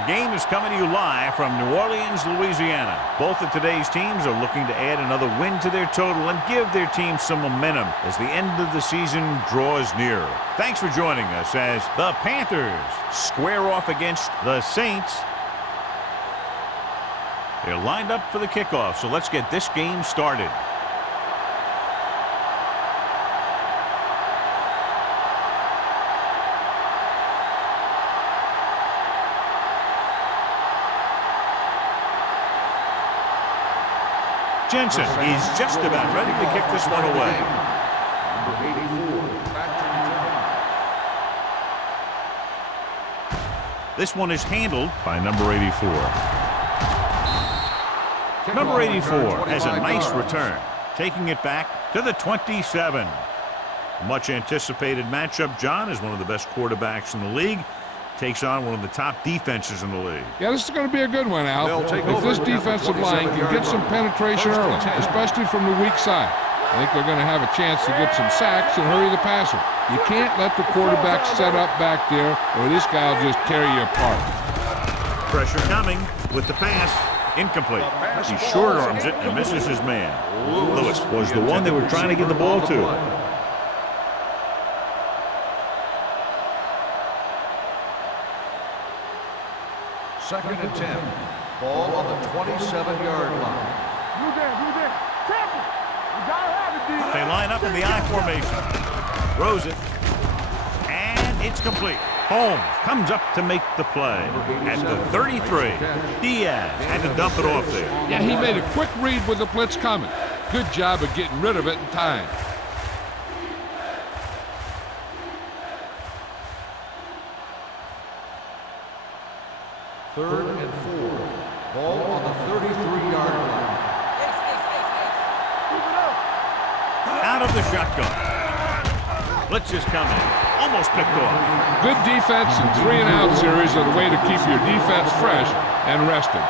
Our game is coming to you live from New Orleans, Louisiana. Both of today's teams are looking to add another win to their total and give their team some momentum as the end of the season draws nearer. Thanks for joining us as the Panthers square off against the Saints. They're lined up for the kickoff, so let's get this game started. Jensen is just about ready to kick this one away. This one is handled by number 84. Number 84 has a nice return, taking it back to the 27. Much anticipated matchup, John, is one of the best quarterbacks in the league. Takes on one of the top defenses in the league. Yeah, this is going to be a good one, Al. If this defensive line can get some penetration early, especially from the weak side, I think they're going to have a chance to get some sacks and hurry the passer. You can't let the quarterback set up back there, or this guy will just tear you apart. Pressure coming with the pass. Incomplete. He short arms it and misses his man. Lewis was the one they were trying to get the ball to. Second and 10. Ball on the 27-yard line. They line up in the I formation. Throws it. And it's complete. Holmes comes up to make the play. At the 33, Diaz had to dump it off there. Yeah, he made a quick read with the blitz coming. Good job of getting rid of it in time. Third and 4. Ball on the 33-yard line. Out of the shotgun. Blitz is coming. Almost picked off. Good defense and 3-and-out series are the way to keep your defense fresh and rested.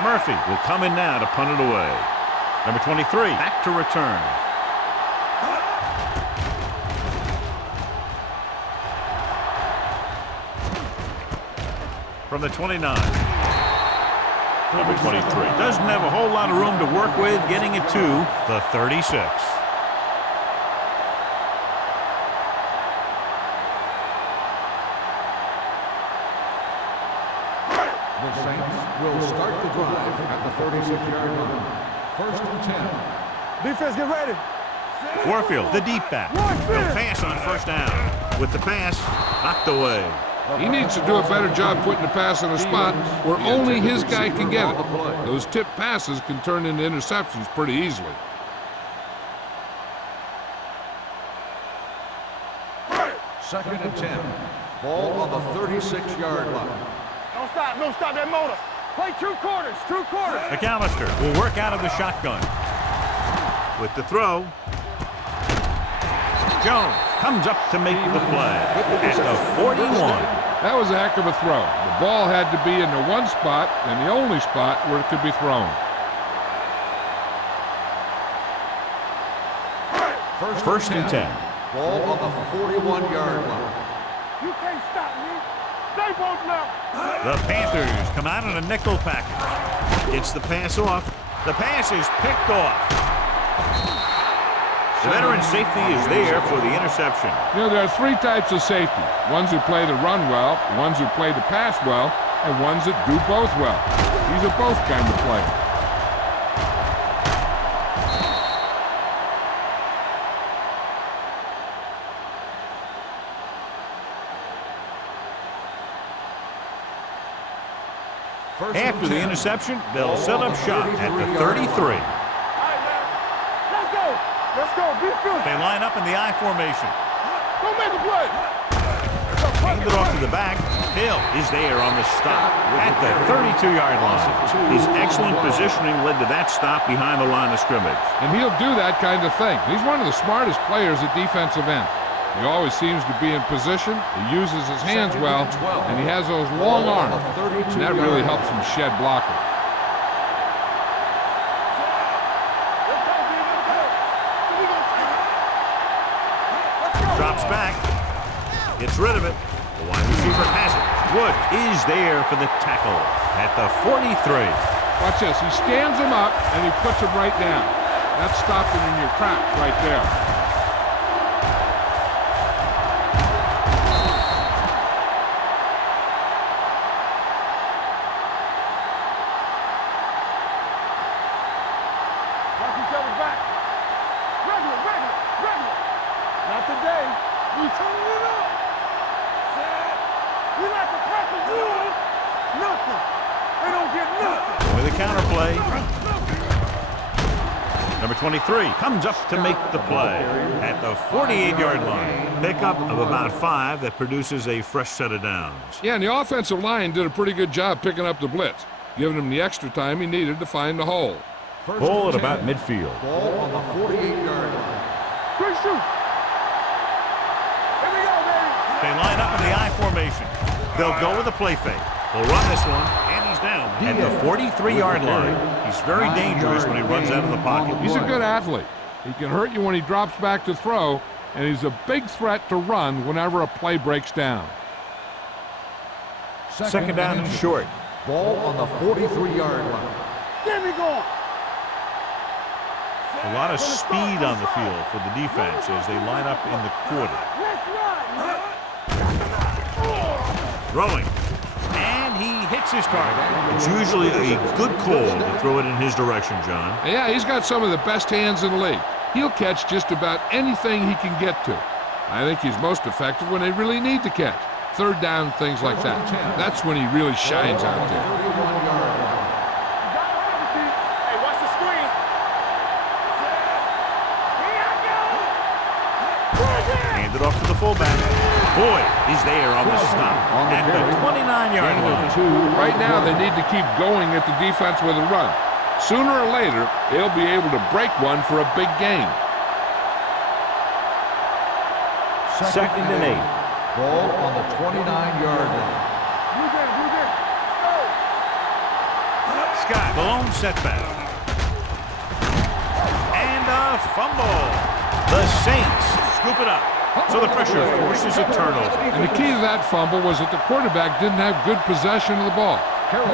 Murphy will come in now to punt it away. Number 23, back to return. From the 29. Number 23 doesn't have a whole lot of room to work with, getting it to the 36. The Saints will start the drive at the 36-yard line. First and 10. Defense, get ready. Warfield, the deep back. He'll pass on first down. With the pass, knocked away. He needs to do a better job putting the pass in a spot where only his guy can get it. Those tipped passes can turn into interceptions pretty easily. Second and 10. Ball on the 36-yard line. Don't stop that motor. Play true quarters. McAllister will work out of the shotgun. With the throw, Jones comes up to make the play at the 41. That was a heck of a throw. The ball had to be in the one spot and the only spot where it could be thrown. First and 10. Ball on the 41-yard line. You can't stop me. They both know. The Panthers come out in a nickel package. Gets the pass off. The pass is picked off. The veteran safety is there for the interception. You know, there are three types of safety. Ones who play the run well, ones who play the pass well, and ones that do both well. These are both kind of players. After the interception, they'll set up shop at the 33. Let's go. Be good. They line up in the I formation. Go make a play. Hand it off to the back. Hill is there on the stop at the 32-yard line. His excellent positioning led to that stop behind the line of scrimmage. And he'll do that kind of thing. He's one of the smartest players at defensive end. He always seems to be in position. He uses his hands well, and he has those long arms. And that really helps him shed blockers. Drops back. Gets rid of it. The wide receiver has it. Wood is there for the tackle at the 43. Watch this. He stands him up, and he puts him right down. That's stopping in your tracks right there. Watch each other back. Regular. Not today. We turning it up. We like to tackle rules. Nothing. They don't get nothing. With a counter play. Number 23 comes up to make the play at the 48-yard line. Pickup of about 5 that produces a fresh set of downs. Yeah, and the offensive line did a pretty good job picking up the blitz, giving him the extra time he needed to find the hole. Ball at about midfield. Ball on the 48-yard line. Quick shoot. Here we go, baby. They line up in the I formation. They'll go with a play fake. They'll run this one, and he's down at the 43-yard line. He's very dangerous when he runs out of the pocket. He's a good athlete. He can hurt you when he drops back to throw, and he's a big threat to run whenever a play breaks down. Second down and short. Ball on the 43-yard line. Get me going. A lot of speed on the field for the defense as they line up in the quarter. Let's run. Throwing. And he hits his target. It's usually a good call to throw it in his direction, John. Yeah, he's got some of the best hands in the league. He'll catch just about anything he can get to. I think he's most effective when they really need to catch. Third down, things like that. That's when he really shines out there. Hey, watch the screen. Hand it off to the fullback. Boy, he's there on the stop at the 29-yard line. Right now, they need to keep going at the defense with a run. Sooner or later, they'll be able to break one for a big gain. Second and 8. Ball on the 29-yard line. Scott, the lone setback. And a fumble. The Saints scoop it up. So the pressure forces a turnover. And the key to that fumble was that the quarterback didn't have good possession of the ball.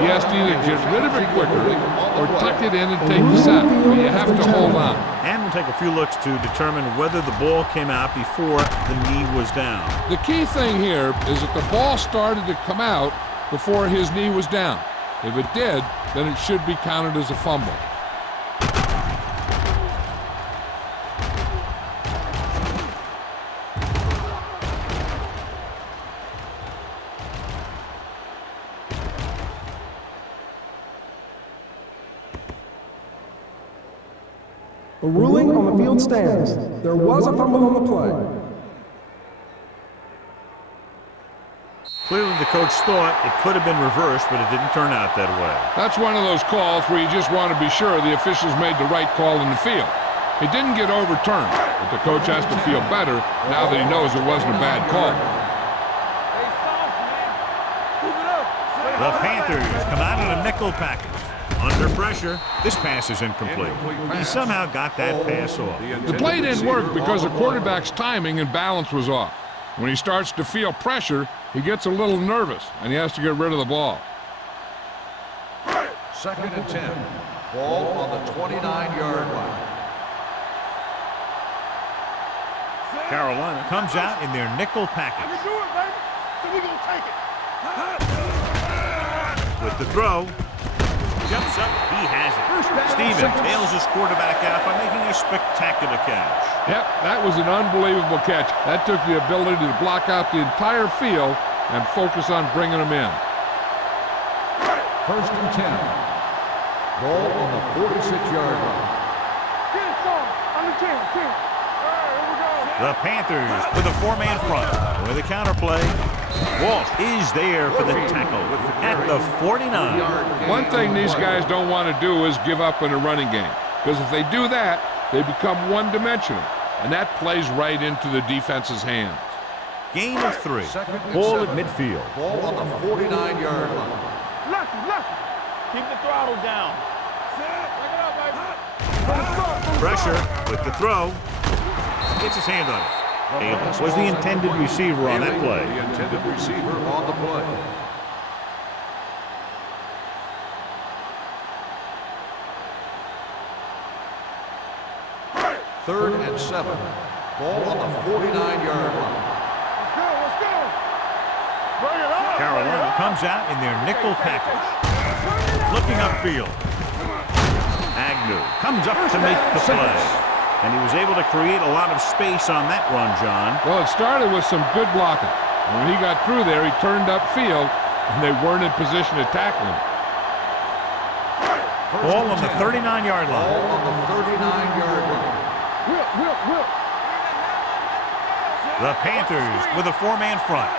He has to either get rid of it quickly or tuck it in and take the sack. But you have to hold on. And we'll take a few looks to determine whether the ball came out before the knee was down. The key thing here is that the ball started to come out before his knee was down. If it did, then it should be counted as a fumble. A ruling on the field stands. There was a fumble on the play. Clearly the coach thought it could have been reversed, but it didn't turn out that way. That's one of those calls where you just want to be sure the officials made the right call in the field. It didn't get overturned, but the coach has to feel better now that he knows it wasn't a bad call. The Panthers come out in a nickel package. Under pressure, this pass is incomplete. He somehow got that pass off. The play didn't work because the quarterback's timing and balance was off. When he starts to feel pressure, he gets a little nervous, and he has to get rid of the ball. Second and 10. Ball on the 29-yard line. Carolina comes out in their nickel package. I can do it, baby. So we gonna take it. With the throw. Jumps up, he has it. Stevens tails his quarterback out by making a spectacular catch. Yep, that was an unbelievable catch. That took the ability to block out the entire field and focus on bringing them in. First and 10. Ball on the 46-yard line. Get it, son. On the 10. All right, here we go. The Panthers with a four-man front. With a counter play. Walsh is there for the tackle at the 49. One thing these guys don't want to do is give up in a running game, because if they do that, they become one-dimensional. and that plays right into the defense's hands. Gain of 3. Second and Ball at 7. midfield. Ball on the 49-yard line. Lucky. Keep the throttle down. Pressure with the throw. Gets his hand on it. Bailey was the intended receiver on that play. The intended receiver on the play. Third and 7. Ball on the 49-yard line. Let's go. Bring it up. Carolina comes out in their nickel package. Looking upfield. Agnew comes up to make the play. And he was able to create a lot of space on that run, John. Well, it started with some good blocking. And when he got through there, he turned upfield, and they weren't in position to tackle him. Ball on the 39-yard line. Ball on the 39-yard line. Whip. The Panthers with a 4-man front.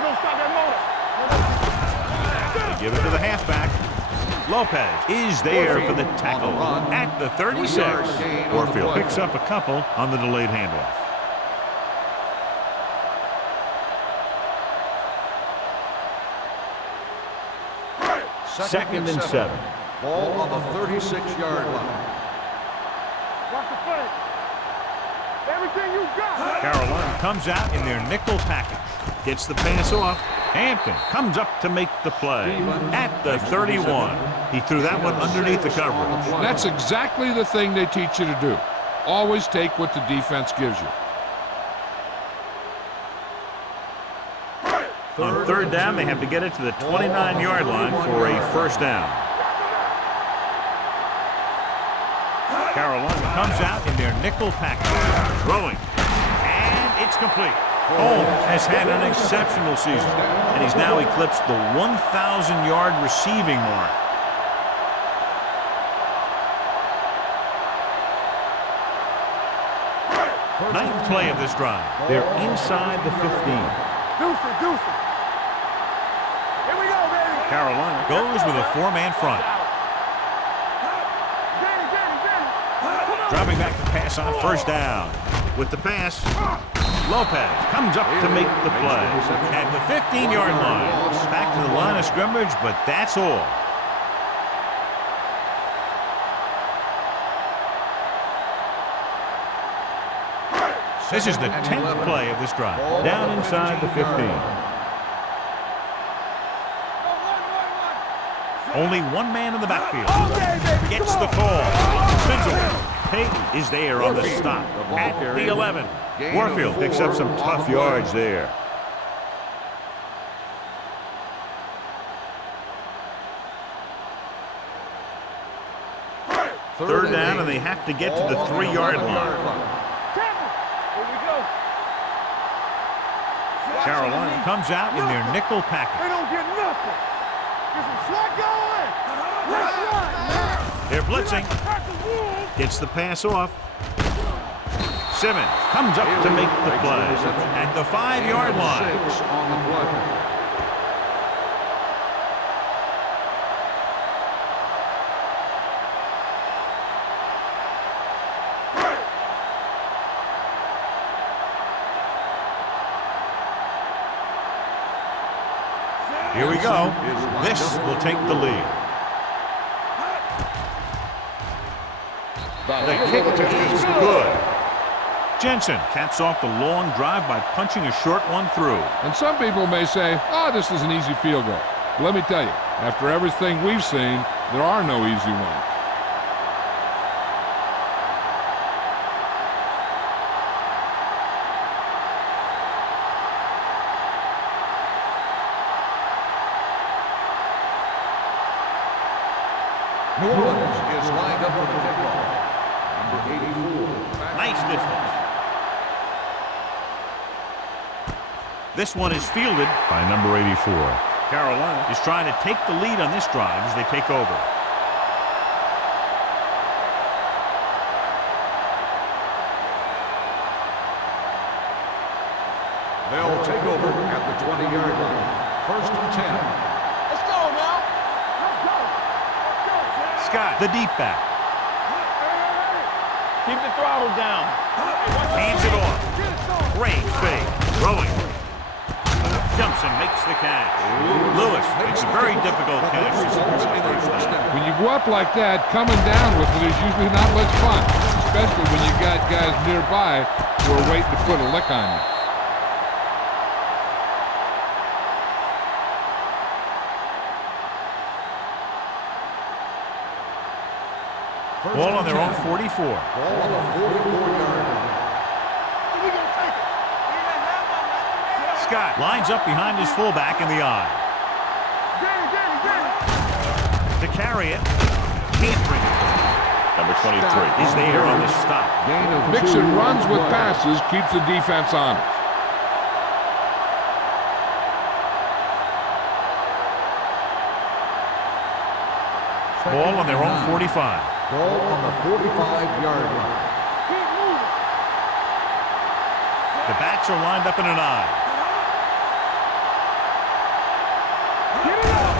No stop that motor. They give it to the halfback. Lopez is there for the tackle at the 36. Warfield picks up a couple on the delayed handoff. Second and 7. Ball on the 36-yard line. Watch the flank. Everything you got. Carolina comes out in their nickel package. Gets the pass off. Hampton comes up to make the play at the 31. He threw that one underneath the coverage. That's exactly the thing they teach you to do. Always take what the defense gives you. On third down, they have to get it to the 29-yard line for a first down. Carolina comes out in their nickel package. Throwing. And it's complete. Holmes has had an exceptional season, and he's now eclipsed the 1,000-yard receiving mark. Ninth play of this drive. They're inside the 15. Deuce it. Here we go, baby. Carolina goes with a 4-man front. Dropping back to pass on first down. With the pass, Lopez comes up to make the play at the 15-yard line. Back to the line of scrimmage, but that's all. This is the 10th play of this drive. Down inside the 15. Only one man in the backfield. Gets the call. Sizzle. Payton is there on the stop at the 11. Warfield picks up some tough yards there. Third down, and they have to get to the 3-yard line. Carolina comes out in their nickel package. They don't get nothing. Get some slack going. They're blitzing. Gets the pass off. Simmons comes up to make the play at the 5-yard line. Here we go. This will take the lead. The kick is good. Jensen caps off the long drive by punching a short one through. And some people may say, oh, this is an easy field goal. But let me tell you, after everything we've seen, there are no easy ones. New Orleans is lined up for the kickoff. Number 84. Nice distance. This one is fielded by number 84. Carolina is trying to take the lead on this drive as they take over. They'll take over at the 20-yard line. First and 10. Let's go now. Let's go. Scott, the deep back. Keep the throttle down. Hands it off. Great fake. Throwing. Jumps and makes the catch. Lewis makes a very difficult catch. When you go up like that, coming down with it is usually not much fun, especially when you got guys nearby who are waiting to put a lick on you. Ball on their own 44. Ball on the 44-yard line. Scott lines up behind his fullback in the eye. To carry it. Can't bring it. Number 23 is there on the stop. Mixon runs with passes, keeps the defense honest. Ball on their own 45. Ball on the 45-yard line. The backs are lined up in an eye.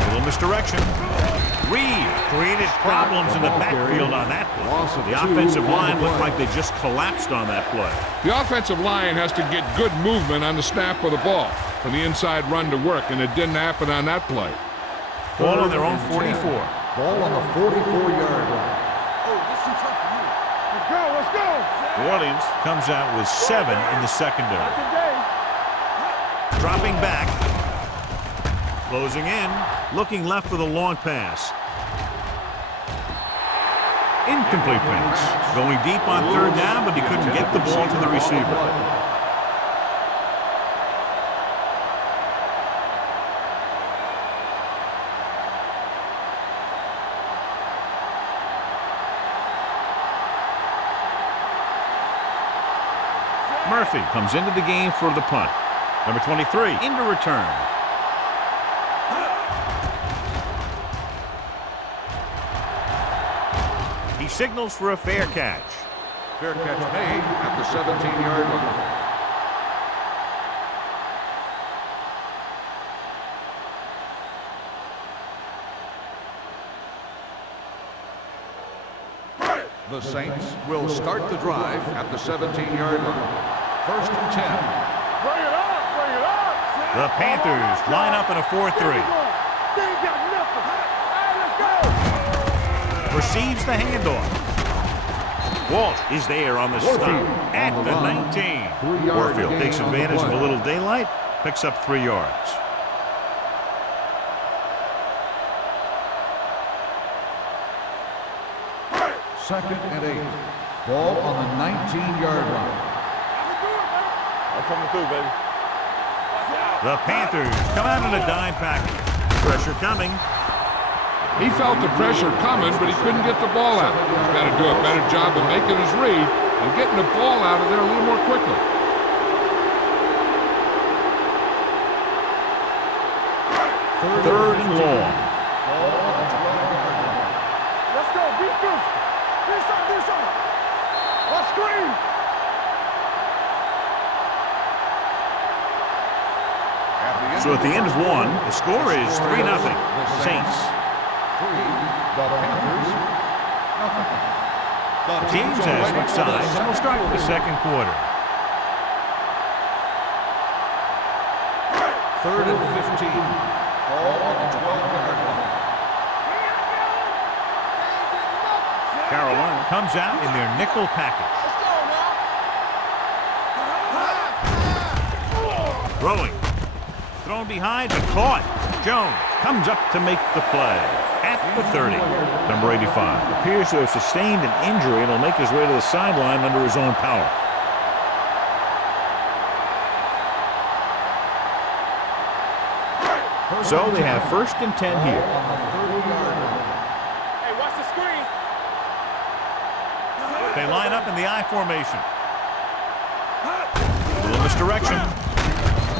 Little misdirection. Reed created problems in the backfield on that play. The offensive line looked like they just collapsed on that play. The offensive line has to get good movement on the snap of the ball for the inside run to work, and it didn't happen on that play. Ball on their own 44. Ball on the 44-yard line. Let's go. New Orleans comes out with 7 in the secondary. Dropping back. Closing in. Looking left for the long pass. Incomplete pass. Going deep on third down, but he couldn't get the ball to the receiver. Murphy comes into the game for the punt. Number 23 into return. He signals for a fair catch. Fair catch made at the 17-yard line. The Saints will start the drive at the 17-yard line. First and 10. Bring it up, bring it up. The Panthers line up in a 4-3. They ain't got nothing. All right, let's go. Receives the handoff. Walt is there on the stop at the 19. Warfield takes advantage of a little daylight, picks up 3 yards. Second and 8. Ball on the 19-yard line. I'm coming through, baby. The Panthers come out in a dime package. Pressure coming. He felt the pressure coming, but he couldn't get the ball out. He's got to do a better job of making his read and getting the ball out of there a little more quickly. Third and long. Let's go, beat this. Do something. Let's screen. So at the end of 1, the score is 3-0. Saints. The Panthers, nothing. The teams have switched sides, and we'll start with the second quarter. Third and 15. Ball on the 12-yard line. Carolina comes out in their nickel package. Throwing. Thrown behind and caught. Jones comes up to make the play at the 30. Number 85 appears to have sustained an injury and will make his way to the sideline under his own power. So they have first and 10 here. Hey, watch the screen. They line up in the I formation. A little misdirection.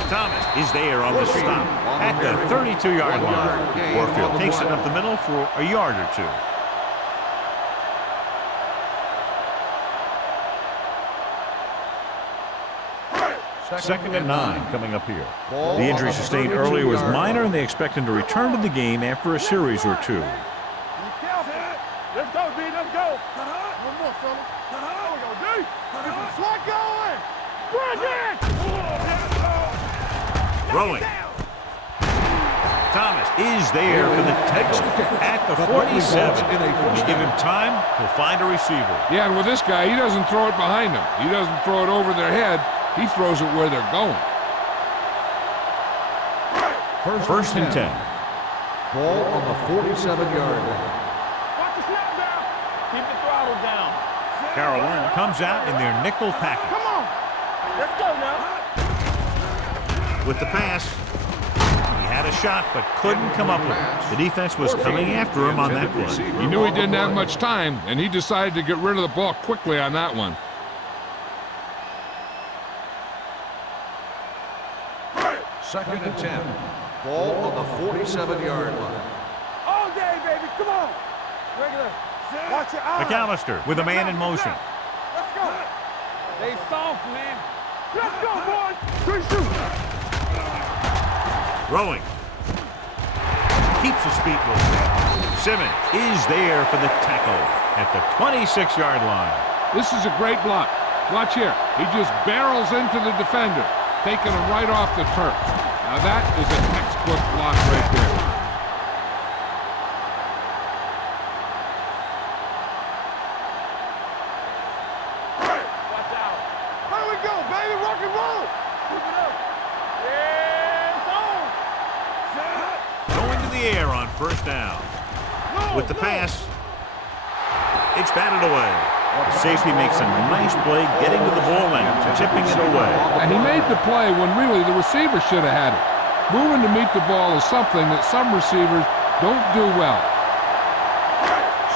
Thomas is there on the stop at the 32-yard line. Warfield takes it up the middle for a yard or 2. Second and 9 coming up here. The injury sustained earlier was minor, and they expect him to return to the game after a series or 2. Let's go, B. Let's go. One more, fella. Hey! Slot going! Bring it! Throwing. Thomas is there for the touchdown at the 47. You give him time, he'll find a receiver. Yeah, and with this guy, he doesn't throw it behind them. He doesn't throw it over their head. He throws it where they're going. First and 10. Ball on the 47-yard line. Watch the snap down. Keep the throttle down. Carolina comes out in their nickel package. Come on. Let's go now. With the pass, he had a shot but couldn't come up with it. The defense was coming after him on that play. He knew he didn't have much time, and he decided to get rid of the ball quickly on that one. Second and 10. Ball on the 47-yard line. All day, baby. Come on. Regular. Watch your eyes. McAllister with a man in motion. Let's go. They soft, man. Let's go, boys. Good shoot. Throwing. Keeps his feet moving. Simmons is there for the tackle at the 26-yard line. This is a great block. Watch here. He just barrels into the defender, taking him right off the turf. Now that is a textbook block right there. Watch out. Here we go, baby. Rock and roll. Keep it up. Yeah, it's on. Going to the air on first down. With the pass, it's batted away. The safety makes a nice play getting to the ball and tipping it away. And he made the play when really the receiver should have had it. Moving to meet the ball is something that some receivers don't do well.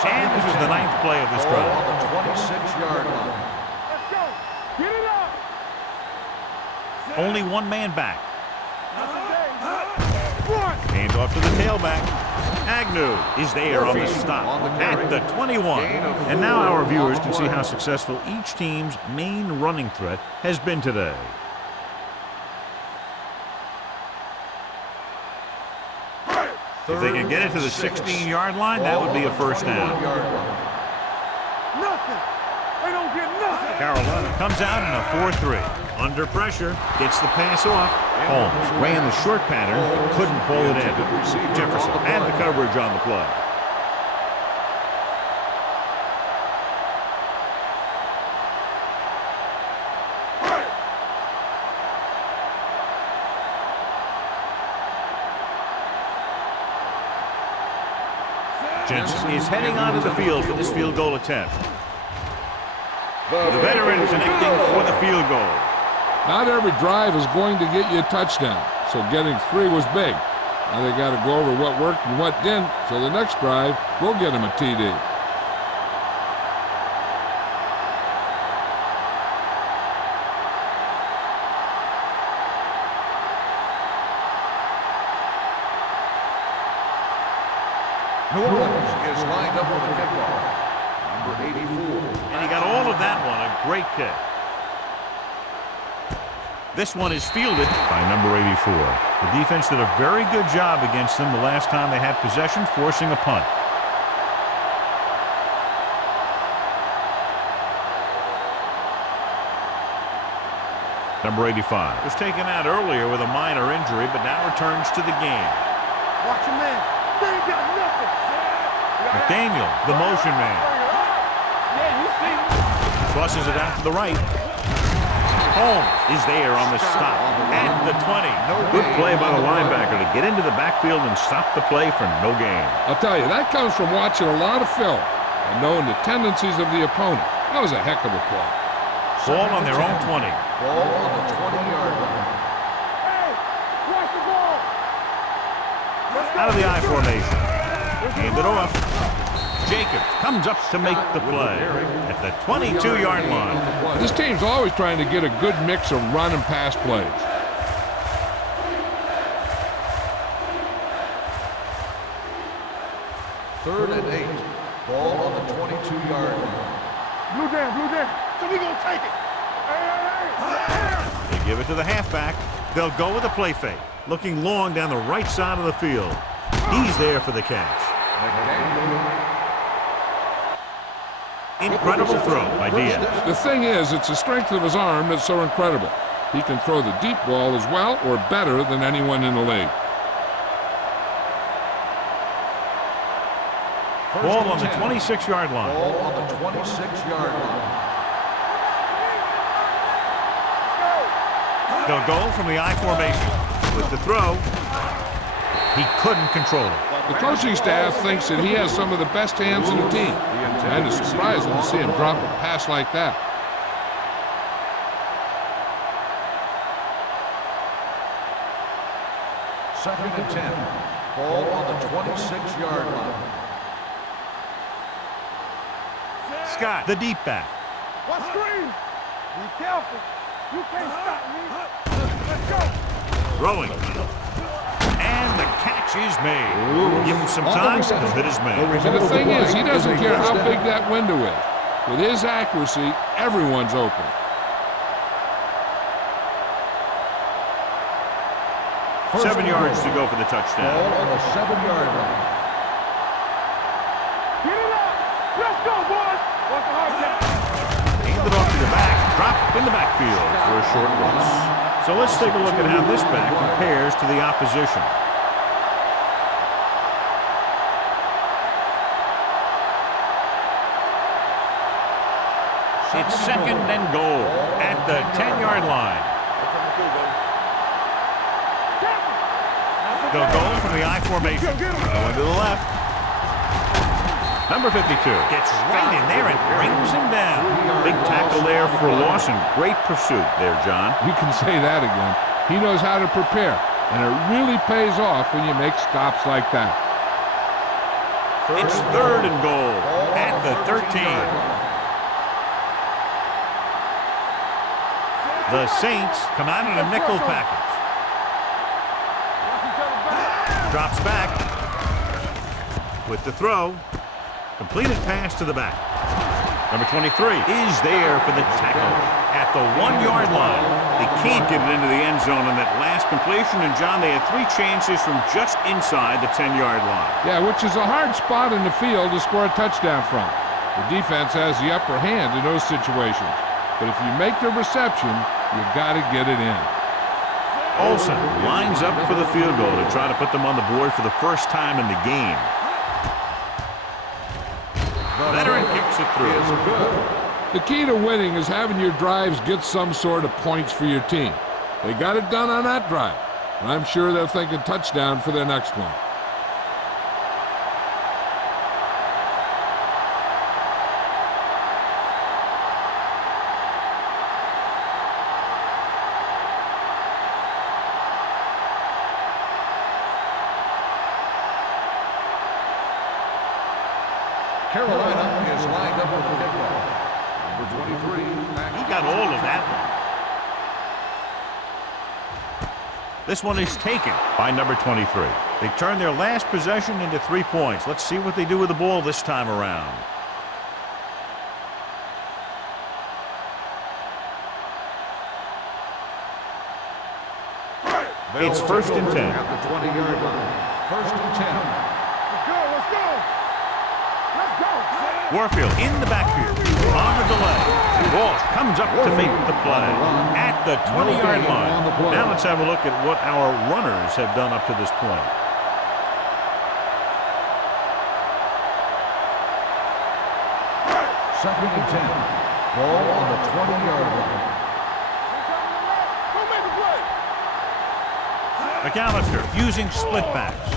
And this is the 9th play of this drive. On the 26-yard line. Let's go. Get it up. Only one man back. One. Hand off to the tailback. Agnew is there on the stop at the 21. And now our viewers can see how successful each team's main running threat has been today. If they can get it to the 16-yard line, that would be a first down. Nothing. They don't get nothing. Carolina comes out in a 4-3. Under pressure, gets the pass off. Holmes ran the short pattern, but couldn't pull it in. Jefferson had the coverage on the play. Jensen is heading onto the field for this field goal attempt. The veteran connecting for the field goal. Not every drive is going to get you a touchdown, so getting 3 was big. Now they got to go over what worked and what didn't, so the next drive will get him a TD. New Orleans is lined up for the kickoff. Number 84. And he got all of that one, a great kick. This one is fielded by number 84. The defense did a very good job against them the last time they had possession, forcing a punt. Number 85 was taken out earlier with a minor injury, but now returns to the game. Watch your man. They ain't got nothing. McDaniel, the motion man. Yeah, you see. Crosses it out to the right. Holmes is there on the stop at the 20. Good play by the linebacker to get into the backfield and stop the play for no gain. I'll tell you, that comes from watching a lot of film and knowing the tendencies of the opponent. That was a heck of a play. Ball on their own 20. Ball on the 20-yard line. Hey, watch the ball. Out of the I formation. Hand it off. Jacobs comes up to make the play at the 22-yard line. This team's always trying to get a good mix of run and pass plays. Third and 8. Ball on the 22-yard line. Blue down. So we gonna take it. Hey. They give it to the halfback. They'll go with a play fake. Looking long down the right side of the field. He's there for the catch. Incredible throw by Diaz. The thing is, it's the strength of his arm that's so incredible. He can throw the deep ball as well or better than anyone in the league. Ball on the 26-yard line. Ball on the 26-yard line. They'll go from the I formation. With the throw, he couldn't control it. The coaching staff thinks that he has some of the best hands in the team. And it's surprising to see him drop a pass like that. Second and 10. Ball on the 26-yard line. Scott, the deep back. One screen. Be careful. You can't stop me. Let's go. Throwing. And the catch is made. Give him some time, he'll hit his man. And the thing is, he doesn't care how big that window is. With his accuracy, everyone's open. First 7 yards goal. to go for the touchdown. Ball on the 7-yard line. Get it up. Let's go, boys. What's the hard time? Hand it off to the back. Drop in the backfield for a short loss. So let's take a look at how this back compares to the opposition. It's second and goal at the 10-yard line. They'll go from the I formation. Going to the left. Number 52 gets right in there and brings him down. Big tackle there for Lawson. Great pursuit there, John. You can say that again. He knows how to prepare, and it really pays off when you make stops like that. It's third and goal at the 13. The Saints come out in a nickel package. Drops back with the throw. Completed pass to the back. Number 23 is there for the tackle at the 1-yard line. They can't get it into the end zone on that last completion, and John, they had 3 chances from just inside the 10-yard line. Yeah, which is a hard spot in the field to score a touchdown from. The defense has the upper hand in those situations. But if you make the reception, you got to get it in. Olsen lines up for the field goal to try to put them on the board for the first time in the game. Veteran kicks it through. The key to winning is having your drives get some sort of points for your team. They got it done on that drive, and I'm sure they're thinking touchdown for their next one. Carolina is lined up for the kickoff. Number 23. He got all of that one. This one is taken by number 23. They turn their last possession into 3 points. Let's see what they do with the ball this time around. It's first and 10. At the 20-yard line. First and 10. Let's go. Let's go. Let's go. Warfield in the backfield on the delay. Walsh comes up to make the play at the 20-yard line. Now let's have a look at what our runners have done up to this point. Second and 10. Ball on the 20-yard line. Go make a play. McAllister using split backs.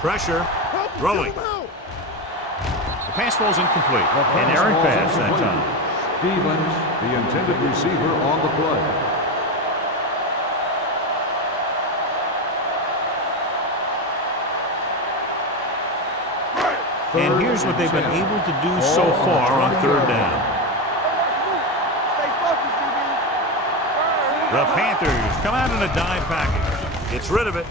Pressure. Throwing. The pass falls incomplete. An errant pass that time. Stevens, the intended receiver, on the play. And here's what they've been able to do so far on third down. Stay focused, DB. The Panthers come out in a dime package. Gets rid of it.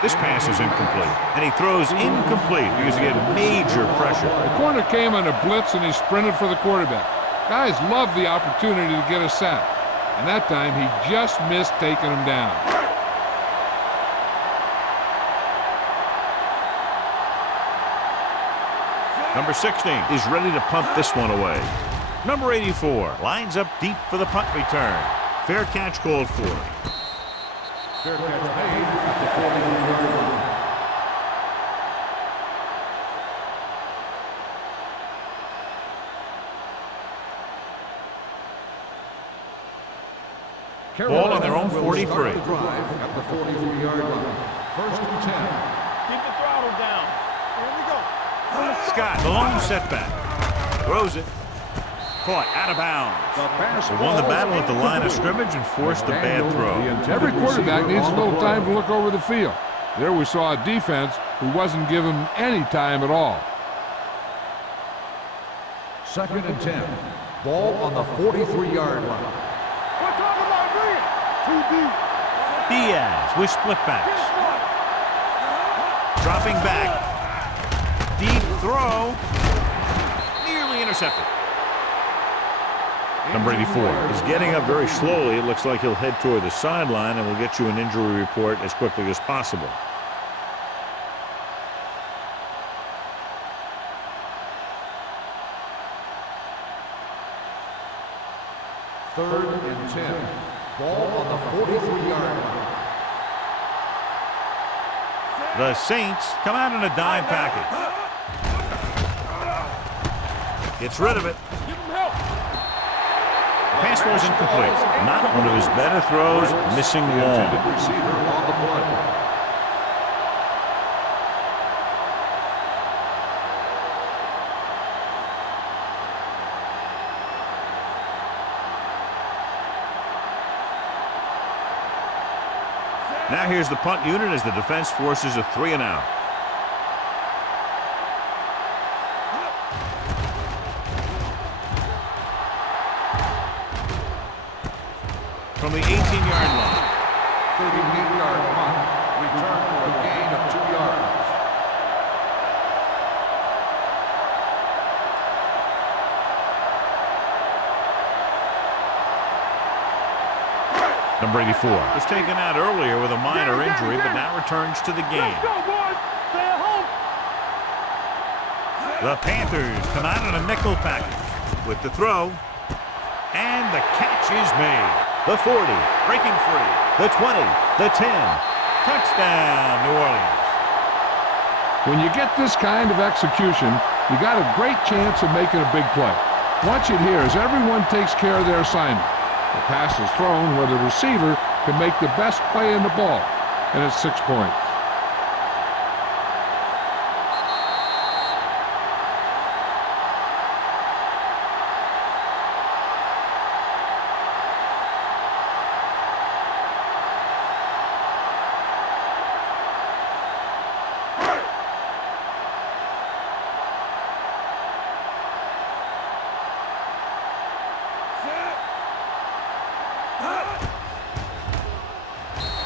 This pass is incomplete, and he throws incomplete because he had major pressure. The corner came on a blitz, and he sprinted for the quarterback. Guys love the opportunity to get a sack, and that time he just missed taking him down. Number 16 is ready to punt this one away. Number 84 lines up deep for the punt return. Fair catch called for. Fair catch made at the 41-yard line. Ball on their own 43. Start the drive at the 43-yard line. First and 10. Keep the throttle down. Here we go. Scott, the lone setback. Throws it. Caught out of bounds. They won the battle at the line of scrimmage and forced a bad throw. Every quarterback needs a little time to look over the field. There we saw a defense who wasn't given any time at all. Second and 10. Ball on the 43-yard line. We're talking about bringing. Too deep. Diaz with split backs. Dropping back. Deep throw. Nearly intercepted. Number 84 is getting up very slowly. It looks like he'll head toward the sideline, and we'll get you an injury report as quickly as possible. Third and 10. Ball on the 43-yard line. The Saints come out in a dime package. Gets rid of it. Give him help. The pass was incomplete. Not one of his better throws, missing long. Intended receiver on the play. Now here's the punt unit as the defense forces a 3-and-out. From the 18-yard line. 38-yard punt. Return for a gain of 2 yards. Number 84 was taken out earlier with a minor injury, but now returns to the game. Let's go, boys. Stay at home. The Panthers come out in a nickel package with the throw, and the catch is made. The 40, breaking free. The 20, the 10. Touchdown, New Orleans. When you get this kind of execution, you got a great chance of making a big play. Watch it here as everyone takes care of their assignment. The pass is thrown where the receiver can make the best play in the ball, and it's 6 points.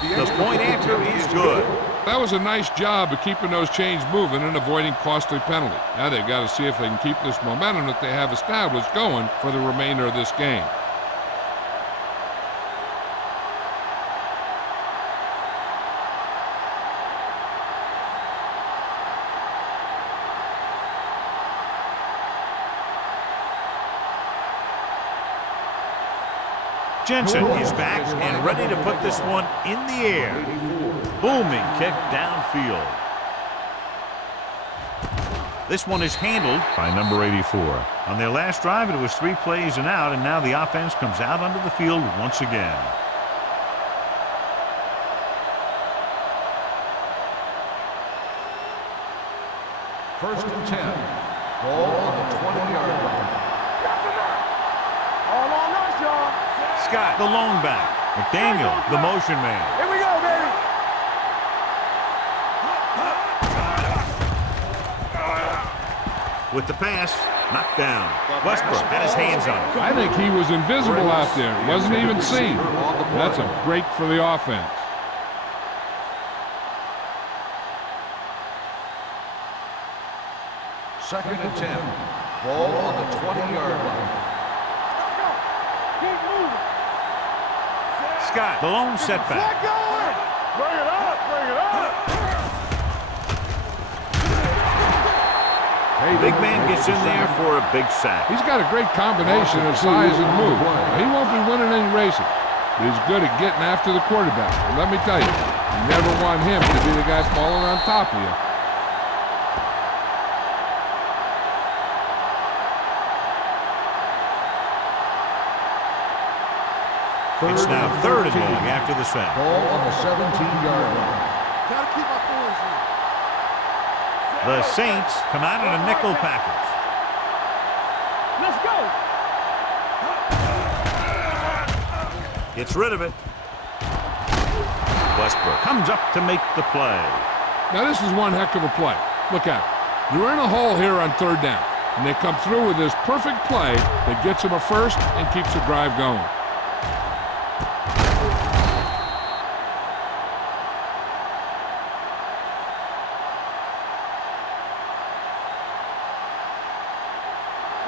The point answer is good. That was a nice job of keeping those chains moving and avoiding costly penalty. Now they've got to see if they can keep this momentum that they have established going for the remainder of this game. Jensen is back and ready to put this one in the air. Booming kick downfield. This one is handled by number 84. On their last drive, it was 3 plays and out, and now the offense comes out onto the field once again. First and 10. Ball on the 20-yard line. All on us, y'all. Scott, the lone back. McDaniel, the motion man. Here we go, baby. With the pass, knocked down. Westbrook had his hands on it. I think he was invisible out there. Wasn't even seen. That's a break for the offense. Second and 10. Ball on the 20-yard line. Let's go. Keep moving. Scott, the lone setback. Get going. Bring it up. Bring it up. The big man gets in there for a big sack. He's got a great combination of size and move. He won't be winning any races, but he's good at getting after the quarterback. And let me tell you, you never want him to be the guy falling on top of you. It's now 3rd and long after the sack. Ball on the 17-yard line. Gotta keep our boys in. The Saints come out in a nickel package. Let's go. Gets rid of it. Westbrook comes up to make the play. Now this is one heck of a play. Look at it. You're in a hole here on 3rd down, and they come through with this perfect play that gets them a first and keeps the drive going.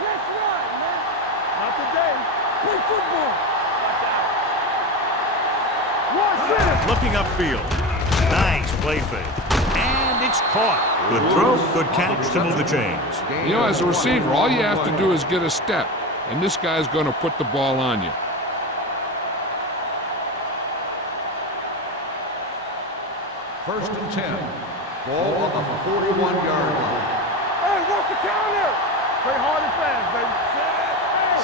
Let's run, man. Not today. Play football. One center. Looking upfield. Nice play fake. And it's caught. Good throw, good catch to move the chains. You know, as a receiver, all you have to do is get a step, and this guy's going to put the ball on you. First and 10. Ball on the 41-yard line. Hey, work the counter. Play hard and fast, baby.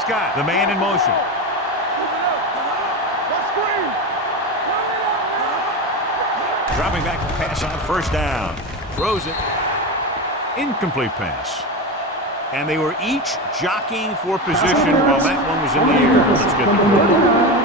Scott, the man in motion. Move it up. Let's screen. Run it up, man. Dropping back to pass on 1st down. Throws it. Incomplete pass. And they were each jockeying for position while that one was in the air. Let's get the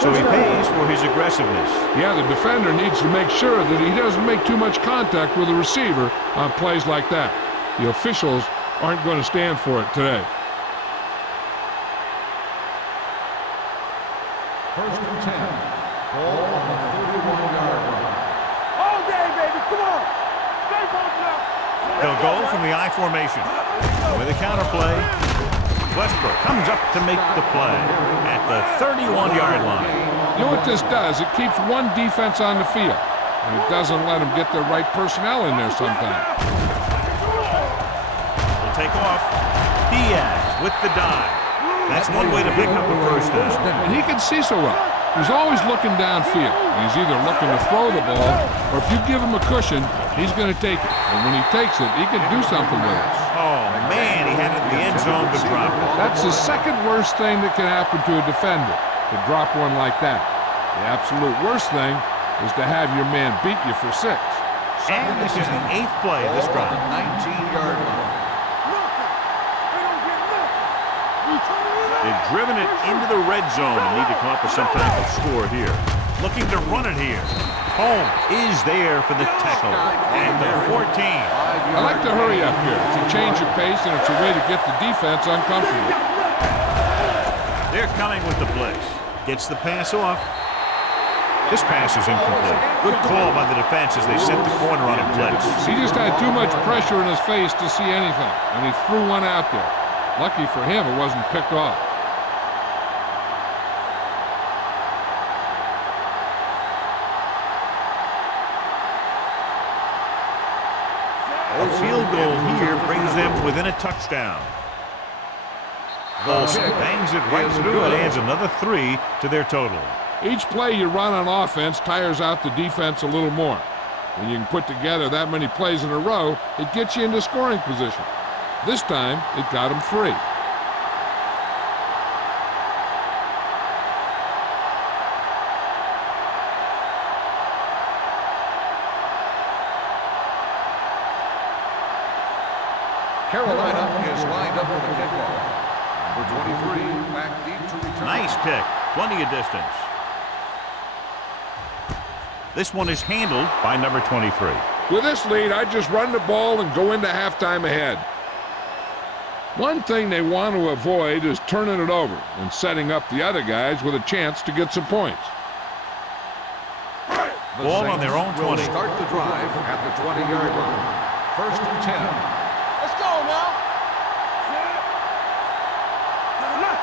So he pays for his aggressiveness. Yeah, the defender needs to make sure that he doesn't make too much contact with the receiver on plays like that. The officials aren't going to stand for it today. First and 10. Ball on the 31-yard line. All day, baby. Come on. Stay posted up. They'll go from the I formation. With a counter play, Westbrook comes up to make the play at the 31-yard line. You know what this does? It keeps one defense on the field, and it doesn't let them get the right personnel in there sometimes. Will take off. Diaz with the dive. That's one way to pick up a first down. And he can see so well. He's always looking downfield. He's either looking to throw the ball, or if you give him a cushion, he's going to take it. And when he takes it, he can do something with it. Oh, man, he had it in the end zone but dropped it. That's the second worst thing that can happen to a defender, to drop one like that. The absolute worst thing is to have your man beat you for 6. And this is the 8th play of this Ball on drive. the 19-yard line. Nothing. They don't get nothing. We turn it up. They've driven it into the red zone and need to come up with some type of score here. Looking to run it here. Holmes is there for the tackle at the 14. I like to hurry up here. It's a change of pace, and it's a way to get the defense uncomfortable. They're coming with the blitz. Gets the pass off. This pass is incomplete. Good call by the defense as they sent the corner on a blitz. He just had too much pressure in his face to see anything, and he threw one out there. Lucky for him, it wasn't picked off. A field goal here brings them within a touchdown. Olsen bangs it right through and adds another 3 to their total. Each play you run on offense tires out the defense a little more. When you can put together that many plays in a row, it gets you into scoring position. This time, it got them 3. Carolina is lined up for the kickoff. Number 23, back deep to return. Nice kick. Plenty of distance. This one is handled by number 23. With this lead, I just run the ball and go into halftime ahead. One thing they want to avoid is turning it over and setting up the other guys with a chance to get some points. The Ball on Saints their own will 20. start the drive at the 20-yard line. First and 10. Let's go now. Left.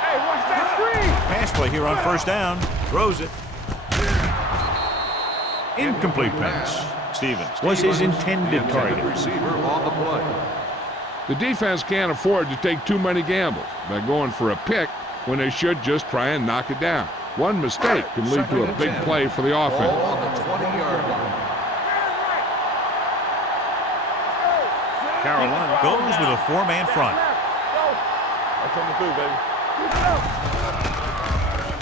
Hey, watch that screen. Pass play here on 1st down. Throws it. Incomplete pass. Stevens was his intended target. Receiver on the play. The defense can't afford to take too many gambles by going for a pick when they should just try and knock it down. One mistake can lead to a big play for the Ball offense. on the 20-yard line. Carolina goes with a four-man front. I'm coming through, baby.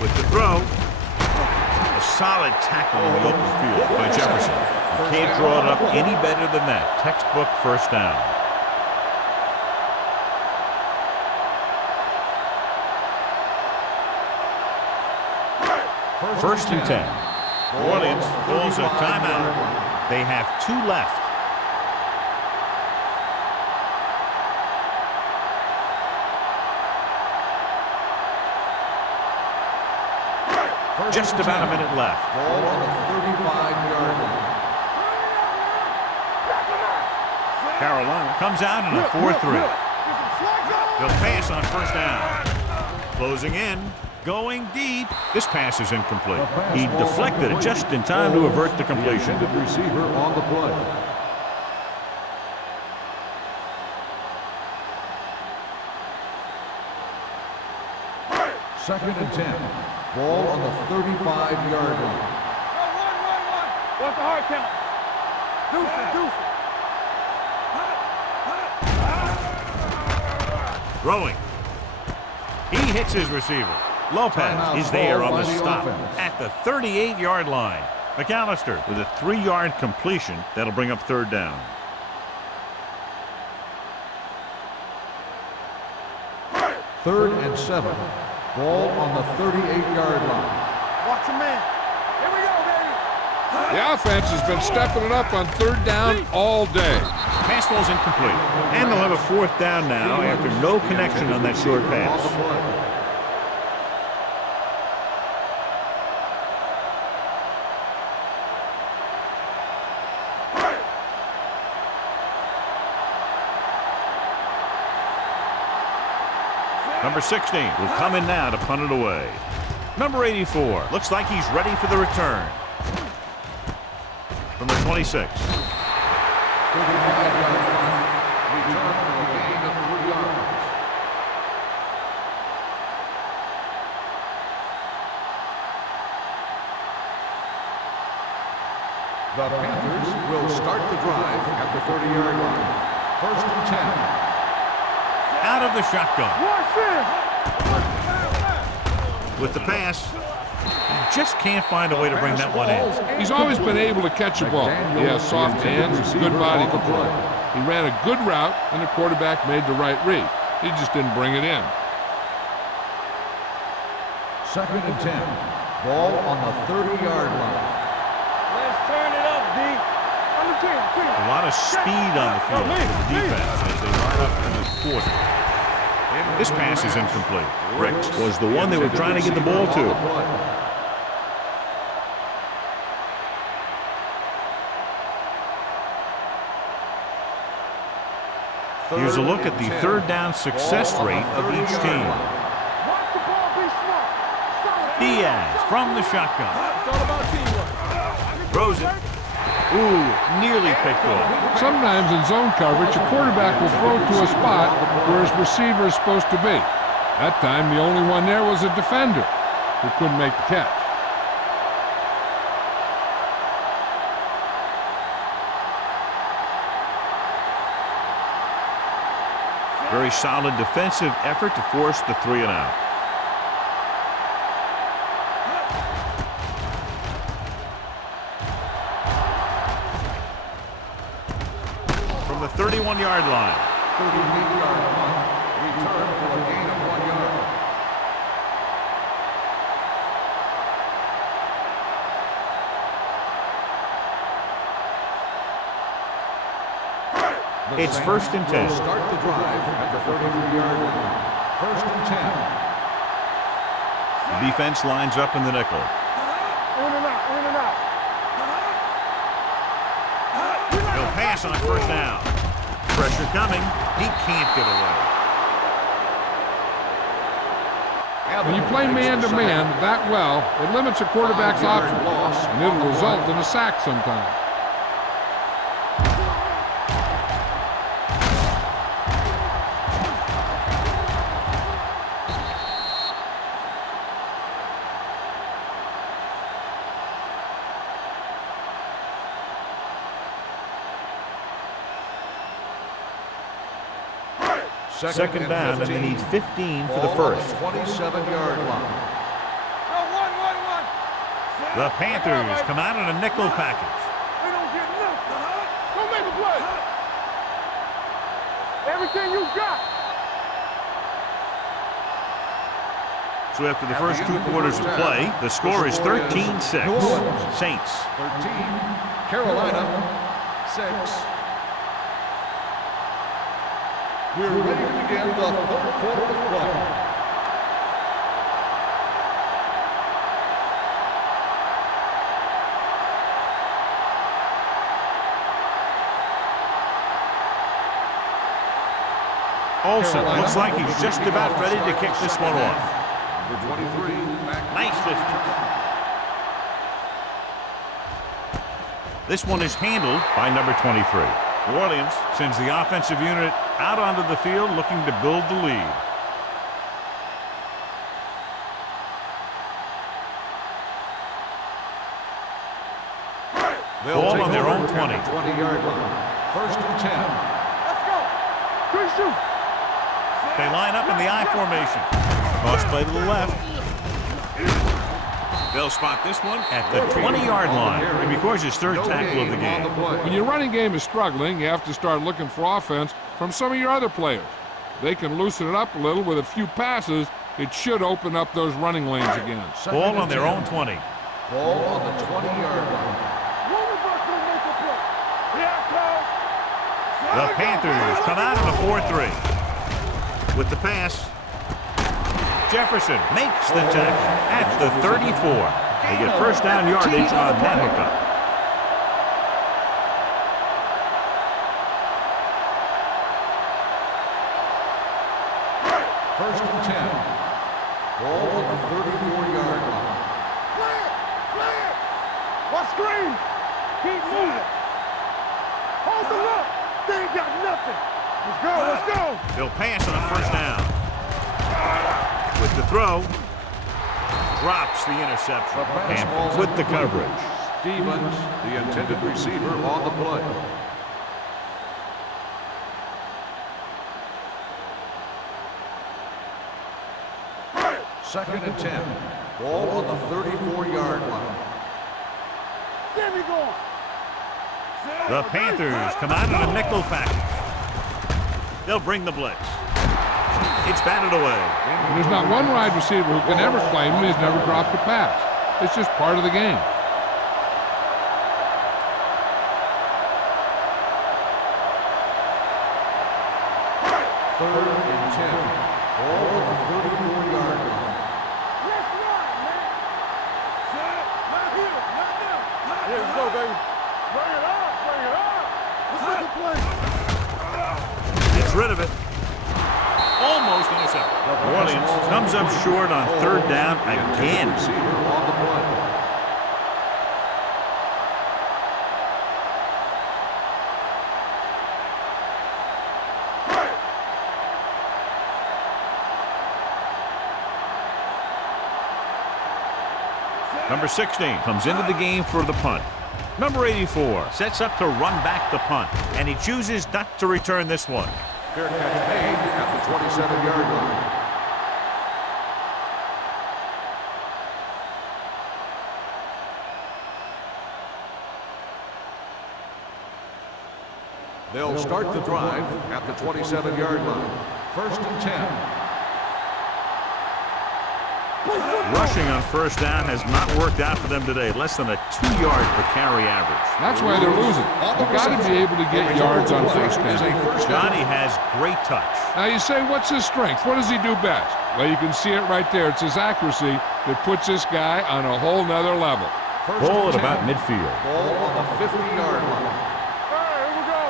With the throw, a solid tackle in the open field by Jefferson. You can't draw it up any better than that. Textbook first down. First and 10. New Orleans calls a timeout. They have 2 left. Just about a minute left. Ball on the 35-yard line. Carolina comes out in a 4-3. They'll pass on first down. Closing in. Going deep. This pass is incomplete. He deflected it just in time to avert the completion. The receiver on the play. Second and 10. Ball on the 35-yard line. What's the hard count? Deuce. Throwing. He hits his receiver. Lopez is there on the stop at the 38-yard line. McAllister with a 3-yard completion. That'll bring up third down. Third and 7. Ball on the 38-yard line. Watch him, man. Here we go, baby. The offense has been stepping it up on third down all day. Pass ball's incomplete. And they'll have a fourth down now after no connection on that short pass. Number 16 will come in now to punt it away. Number 84 looks like he's ready for the return. From the 26. 35-yard punt. Return for a gain of 3 yards. The Panthers will start the drive at the 30-yard line. First and 10. Out of the shotgun. Watch this. With the pass, he just can't find a way to bring that one in. He's always been able to catch a ball. He has soft hands and good body control. He ran a good route, and the quarterback made the right read. He just didn't bring it in. Second and 10. Ball on the 30-yard line. Let's turn it up, D. On the 10. A lot of speed on the field for the defense as they line up in the fourth. This pass is incomplete. Ricks was the one they were trying to get the ball to. Here's a look at the third down success rate of each team. Watch the ball, be smart. Diaz from the shotgun. It's all about teamwork. Throws it. Ooh, nearly picked off. Sometimes in zone coverage, a quarterback will throw to a spot where his receiver is supposed to be. That time, the only one there was a defender who couldn't make the catch. Very solid defensive effort to force the 3 and out. From the 31-yard line. 38-yard punt. Return for a gain of 1 yard. It's first and 10. Start the drive at the 33-yard line. First and 10. The defense lines up in the nickel. In and out, in and out. He'll pass on first down. Pressure coming. He can't get away. When you play man-to-man that well, it limits a quarterback's options, and it'll result in a sack sometimes. Second down, and they need 15 for the first. 27-yard line. The Panthers come out in a nickel package. They don't get nothing. Don't make a play. Everything you got. So after the first 2 quarters of play, the score is 13-6. Saints. 13. Carolina, 6. We're ready to begin the third quarter of play. Olsen looks like he's just about ready to kick this one off. Number 23, Nice distance. This one is handled by number 23. New Orleans sends the offensive unit out onto the field looking to build the lead. Ball on their own 20. 20-yard line. First and 10. Let's go. Good shoot. They line up in the I formation. Cross play to the left. They'll spot this one at the 20-yard line. And because his third tackle of the game. When your running game is struggling, you have to start looking for offense from some of your other players. They can loosen it up a little with a few passes. It should open up those running lanes again. Ball on their own 20. Ball on the 20-yard line. The Panthers come out in a 4-3. With the pass, Jefferson makes the tackle at the 34. They get first down yardage on that hookup. First and 10. Ball on the 34-yard line. Play it. Play it. What screen? Keep moving. Hold them up. They ain't got nothing. Let's go. Let's go. They'll pass on a first down. With the throw, drops the interception. And with the coverage. Stevens, the intended receiver, on the play. Second and 10. Ball on the 34-yard line. There we go. The Panthers come out in a nickel package. They'll bring the blitz. It's batted away. And there's not one wide receiver who can ever claim he's never dropped a pass. It's just part of the game. Third and 10. Ball on the 34-yard line. Let's run, man. Set. Not here. Not now. Here we go, baby. Bring it up. Bring it up. Let's make a play. Gets rid of it. Almost intercepted. New Orleans comes up short on third down again. Receiver on the play. Number 16 comes into the game for the punt. Number 84 sets up to run back the punt, and he chooses not to return this one. Fair catch made at the 27-yard line. They'll start the drive at the 27-yard line. First and 10. Rushing on first down has not worked out for them today. Less than a 2-yard per carry average. That's why they're losing. You've got to be able to get yards on first down. Johnny has great touch. Now you say, what's his strength? What does he do best? Well, you can see it right there. It's his accuracy that puts this guy on a whole nother level. Ball at about midfield. Ball on the 50-yard line. All right, here we go.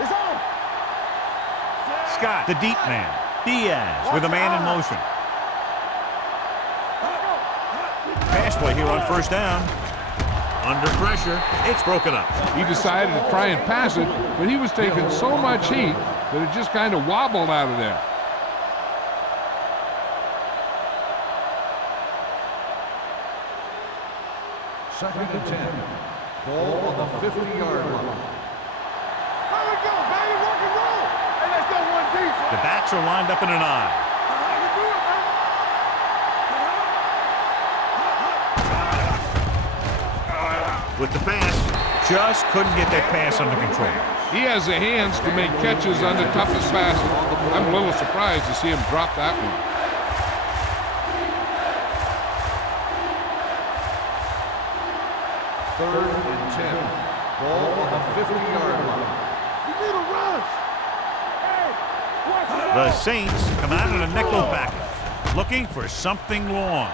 It's on. Scott, the deep man. Diaz with a man in motion. pass play here on first down. Under pressure, it's broken up. He decided to try and pass it, but he was taking so much heat that it just kind of wobbled out of there. Second and 10. Ball on the 50-yard line. Here we go, baby, rock and roll. Hey, let's go one deep. The backs are lined up in an I. With the pass, just couldn't get that pass under control. He has the hands to make catches on the toughest passes. I'm a little surprised to see him drop that one. Third and 10. Ball on the 50-yard line. You need a rush. Hey, watch it. The Saints come out in a nickel package, looking for something long.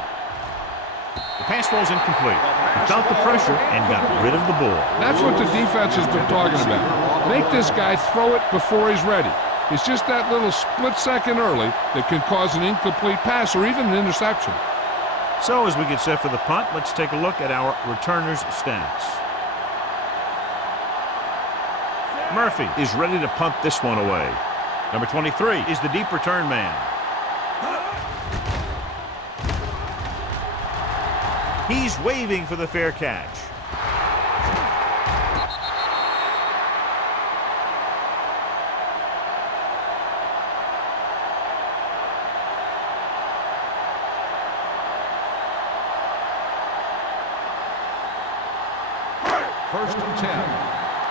The pass falls incomplete. He felt the pressure and got rid of the ball. That's what the defense has been talking about. Make this guy throw it before he's ready. It's just that little split second early that can cause an incomplete pass or even an interception. So as we get set for the punt, let's take a look at our returners' stats. Murphy is ready to punt this one away. Number 23 is the deep return man. He's waving for the fair catch. First and 10.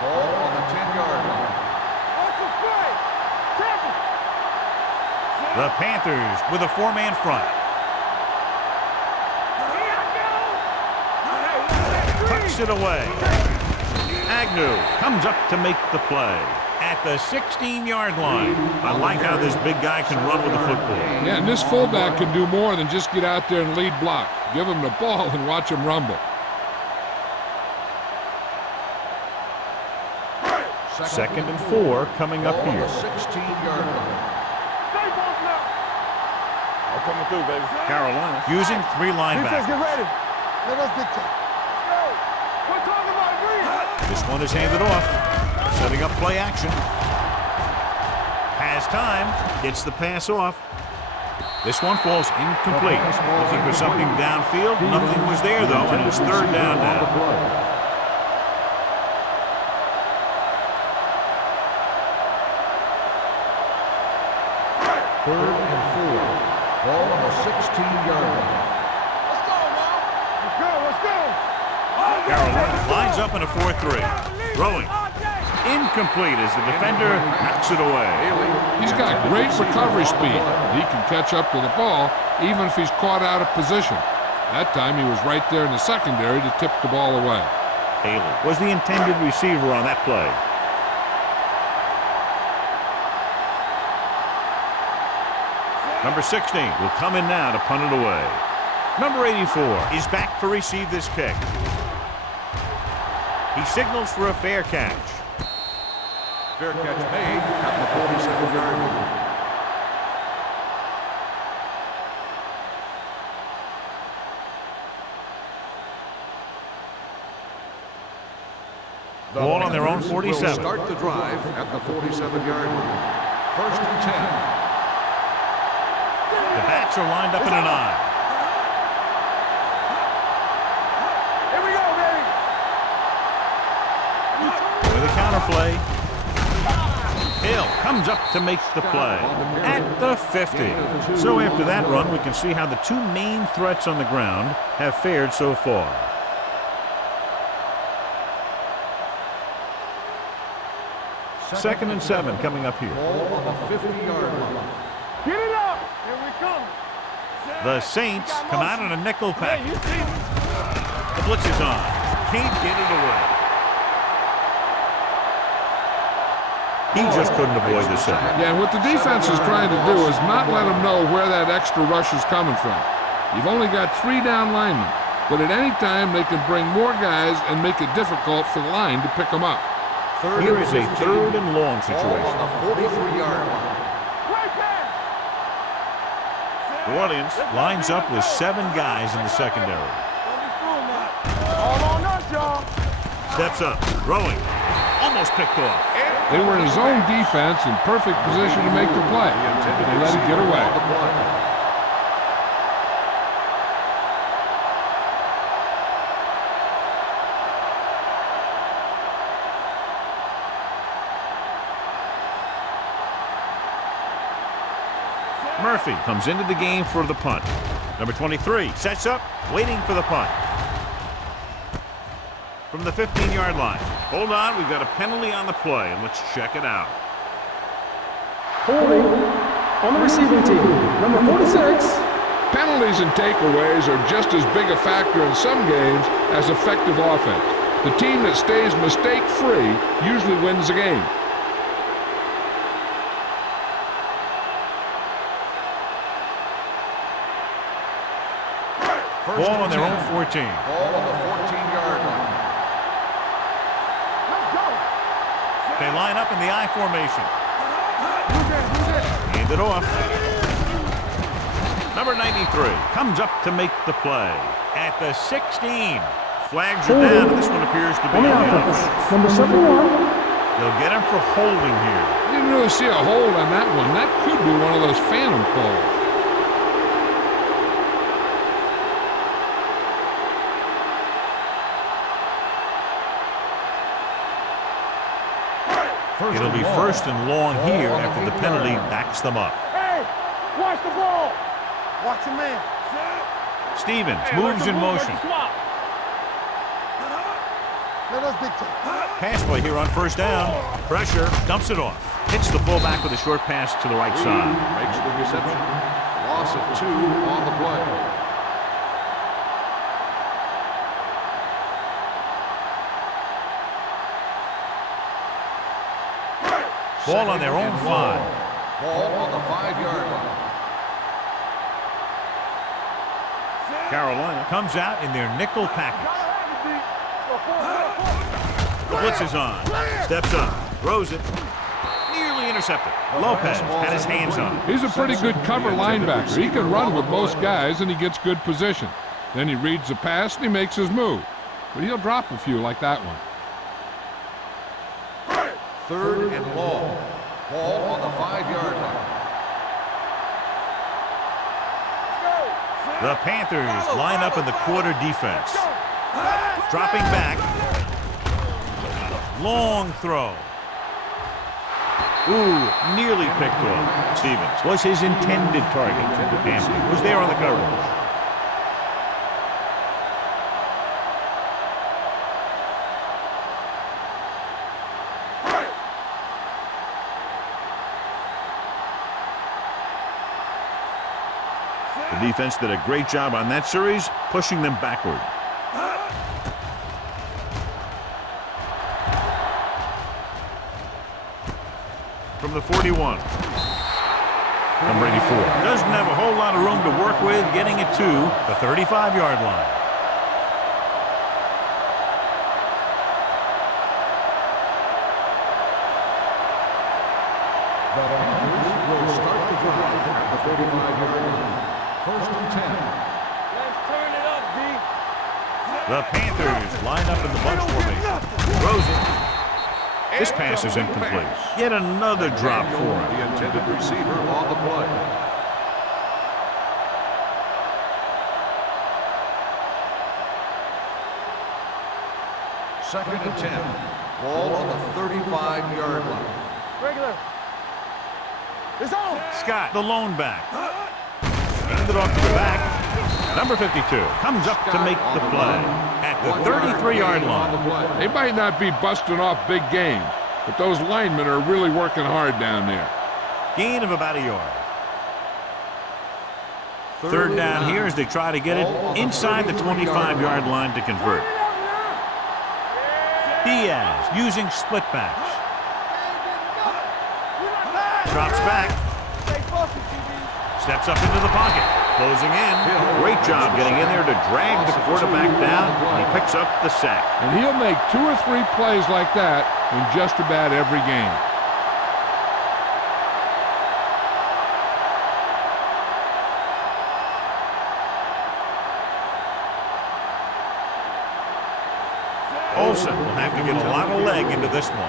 Ball on the 10-yard line. Watch the play. Tackle. The Panthers with a four-man front. Tucks it away. Agnew comes up to make the play. At the 16-yard line. I like how this big guy can run with the football. Yeah, and this fullback can do more than just get out there and lead block. Give him the ball and watch him rumble. Second and 4 coming up here. 16-yard line. Stay ball now. I'm coming through, baby. Carolina using three Defense, linebackers. get ready. Let us dictate. Go. We're talking about breathe. This one is handed off. Setting up play action. Has time. Gets the pass off. This one falls incomplete. Looking for something downfield. Nothing was there, though, and it's third down now. Third and 4. Ball on the 16-yard line. Let's go now. Let's go. Let's go. Carolina lines up in a 4-3. Throwing. Incomplete as the defender knocks it away. He's got great recovery speed. He can catch up to the ball even if he's caught out of position. That time he was right there in the secondary to tip the ball away. Haley was the intended receiver on that play. Number 16 will come in now to punt it away. Number 84 is back to receive this kick. He signals for a fair catch. Fair catch made at the 47-yard line. Ball on their own 47. Will start the drive at the 47-yard line. First and 10. The backs are lined up in an I. Here we go, baby. With a counter play. Hill comes up to make the play at the 50. So after that run, we can see how the two main threats on the ground have fared so far. Second and 7 coming up here. Ball on the 50-yard line. Get it up. Here we come. The Saints come out in a nickel package. The blitz is on. Can't get it away. He just couldn't avoid the sack. Yeah, and what the defense is trying to do is not let them know where that extra rush is coming from. You've only got 3 down linemen, but at any time they can bring more guys and make it difficult for the line to pick them up. Here is a third and long situation. Ball on the 43-yard line. New Orleans lines up with 7 guys in the secondary. Steps up, throwing, almost picked off. They were in zone defense in perfect position to make the play. They let it get away. Murphy comes into the game for the punt. Number 23 sets up, waiting for the punt. From the 15-yard line. Hold on, we've got a penalty on the play, and let's check it out. Holding on the receiving team, number 46. Penalties and takeaways are just as big a factor in some games as effective offense. The team that stays mistake-free usually wins the game. Ball on their own 14. Ball on the 14-yard line. They line up in the I formation. Hand it off. Number 93 comes up to make the play at the 16. Flags are down, and this one appears to be On the on the offense, offense. number 71. They'll get him for holding here. Didn't really see a hold on that one. That could be one of those phantom calls. It'll be first and long here after the penalty backs them up. Hey, watch the ball. Watch your man. Stevens moves in motion. Let us big time. Pass play here on first down. Pressure, dumps it off. Hits the fullback with a short pass to the right side. Makes the reception. Loss of 2 on the play. Ball on their own 5. Ball on the 5-yard line. Carolina comes out in their nickel package. The blitz is on. Steps up. Throws it. Nearly intercepted. Lopez had his hands on it. He's a pretty good cover linebacker. He can run with most guys, and he gets good position. Then he reads the pass, and he makes his move. But he'll drop a few like that one. 3rd and long. Ball on the 5-yard line. The Panthers line up in the quarter defense. Dropping back. Long throw. Ooh, nearly picked off. Stevens was his intended target. And was there on the coverage. 'The defense did a great job on that series, pushing them backward. From the 41. Number 84. Doesn't have a whole lot of room to work with, getting it to the 35-yard line. The Panthers will start the drive at the 35-yard line. 1st and 10. Let's turn it up, D. The Panthers line up in the bunch formation. Throws it. This pass is incomplete. Yet another drop for him. The intended receiver on the play. Second and 10. Ball on the 35-yard line. Regular. It's on. Scott, the lone back. Handed off to the back. Number 52 comes up to make the play at the 33-yard line. They might not be busting off big games, but those linemen are really working hard down there. Gain of about a yard. 3rd down here as they try to get it inside the 25-yard line to convert. Diaz using split backs. Drops back. Steps up into the pocket. Closing in. Great job getting in there to drag the quarterback down. And he picks up the sack. And he'll make 2 or 3 plays like that in just about every game. Olsen will have to get a lot of leg into this one.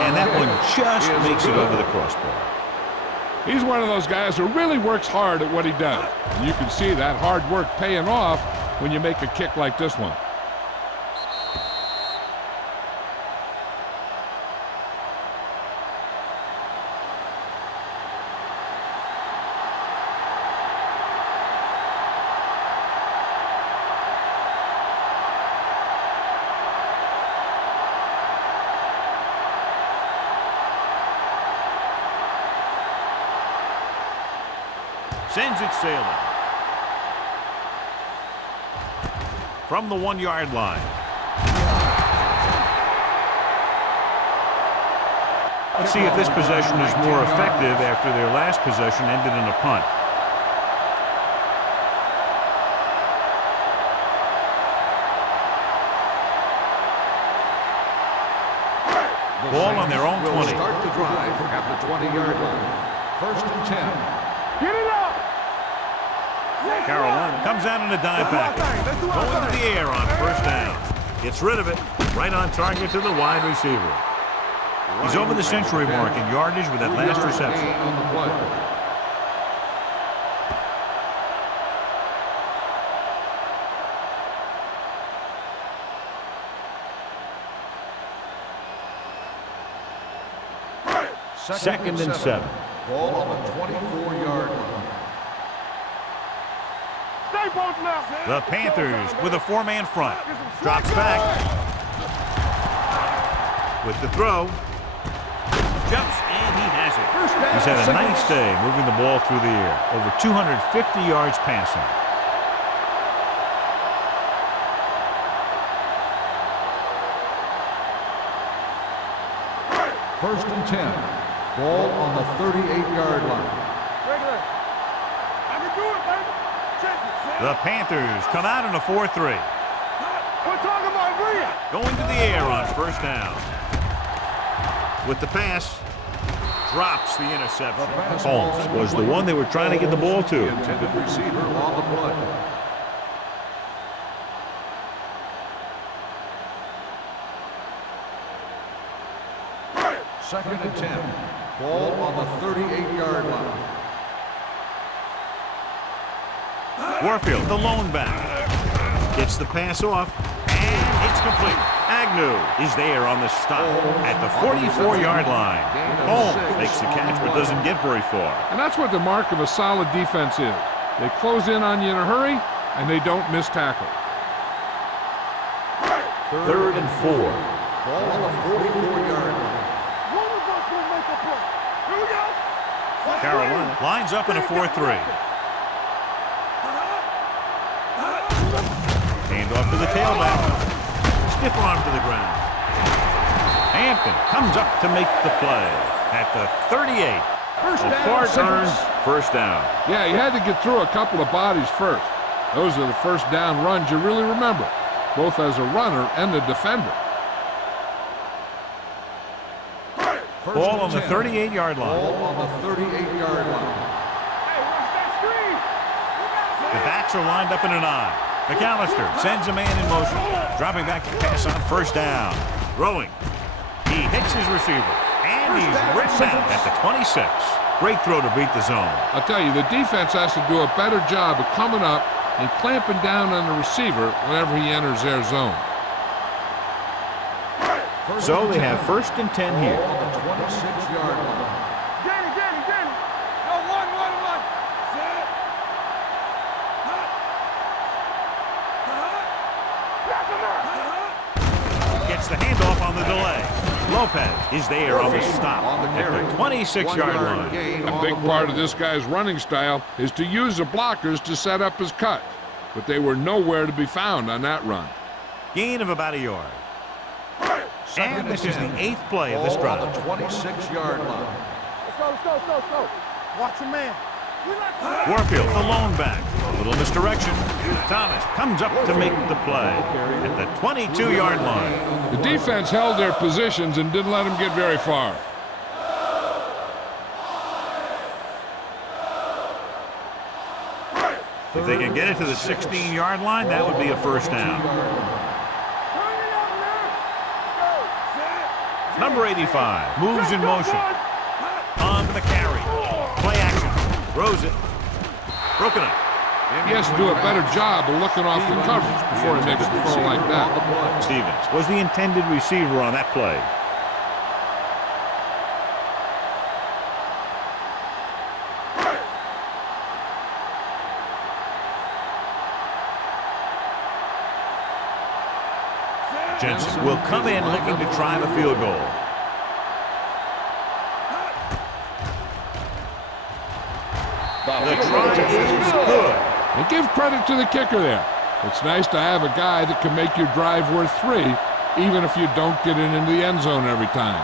And that one just makes it over the crossbar. He's one of those guys who really works hard at what he does. And you can see that hard work paying off when you make a kick like this one. Sends it sailing. From the 1-yard line. Let's see if this possession is more effective after their last possession ended in a punt. Ball on their own 20. Start the drive at the 20-yard line. 1st and 10. Get it up! Carolina comes out in a dive package. Going to the air on 1st down. Gets rid of it. Right on target to the wide receiver. He's over the century mark in yardage with that last reception. On the play. Second and 7. Ball on the 24-yard line. Stay both now. The Panthers with a 4-man front. Drops back. With the throw. Jumps, and he has it. He's had a nice day moving the ball through the air. Over 250 yards passing. First and 10. Ball on the 38-yard line. I can do it, baby. Check it. The Panthers come out in a 4-3. We're talking about real. Going to the air on 1st down. With the pass, drops the interception. Holmes was the one they were trying to get the ball to. The intended receiver on the play. Second and 10. Ball on the 38-yard line. Warfield, the lone back. Gets the pass off, and it's complete. Agnew is there on the stop at the 44-yard line. Holmes makes the catch but doesn't get very far. And that's what the mark of a solid defense is. They close in on you in a hurry, and they don't miss tackle. 3rd and 4. Ball on the 44-yard line. One of us will make a play. Here we go. Carolina lines up in a 4-3. Hand off to the tailback. Stiff arm to the ground. Hampton comes up to make the play at the 38. First down, Hard earned 1st down. Yeah, you had to get through a couple of bodies first. Those are the 1st down runs you really remember, both as a runner and a defender. Ball on the 38-yard line. Ball on the 38-yard line. Hey, watch that screen. The backs are lined up in an eye. McAllister sends a man in motion. Dropping back to pass on 1st down. Throwing. He hits his receiver. And he's ripped out at the 26. Great throw to beat the zone. I'll tell you, the defense has to do a better job of coming up and clamping down on the receiver whenever he enters their zone. So they have 1st and 10 here. On the 26-yard line. Get it. No, one. Set. Back him up. Gets the handoff on the delay. Lopez is there on the stop On the at carry. the 26-yard line. Gain A on big the part play. of this guy's running style is to use the blockers to set up his cut. But they were nowhere to be found on that run. Gain of about a yard. Second And this is the 10. 8th play of this Ball on drive. the 26-yard line. Let's go. Watch your man. Warfield, the lone back. A little misdirection. Thomas comes up to make the play at the 22-yard line. The defense held their positions and didn't let them get very far. If they can get it to the 16-yard line, that would be a first down. Number 85 moves in motion. On the carry. Play action. Throws it. Broken up. He has to do a better job of looking off the coverage before he makes a throw like that. Stevens was the intended receiver on that play. Jensen will come in looking to try the field goal. The try is good. And give credit to the kicker there. It's nice to have a guy that can make your drive worth 3, even if you don't get it into the end zone every time.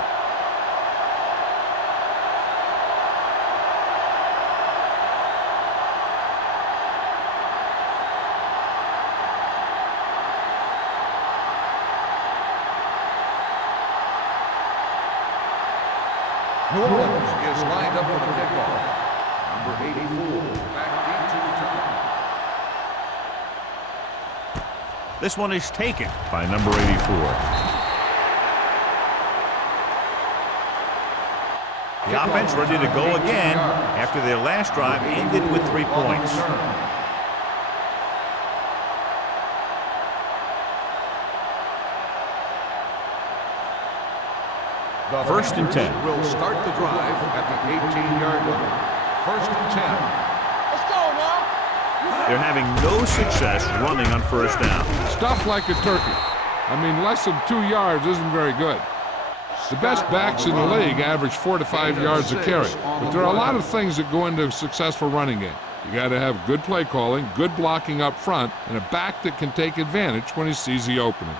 New Orleans is lined up for the kickoff. Number 84, back deep to return. This one is taken by number 84. The offense ready to go again after their last drive ended with 3 points. The First and 10. Will start the drive at the 18-yard line. First and 10. Let's go now. They're having no success running on first down. Stuff like a turkey. I mean, less than 2 yards isn't very good. The best backs in the league average 4 to 5 yards a carry. But there are a lot of things that go into a successful running game. You got to have good play calling, good blocking up front, and a back that can take advantage when he sees the opening.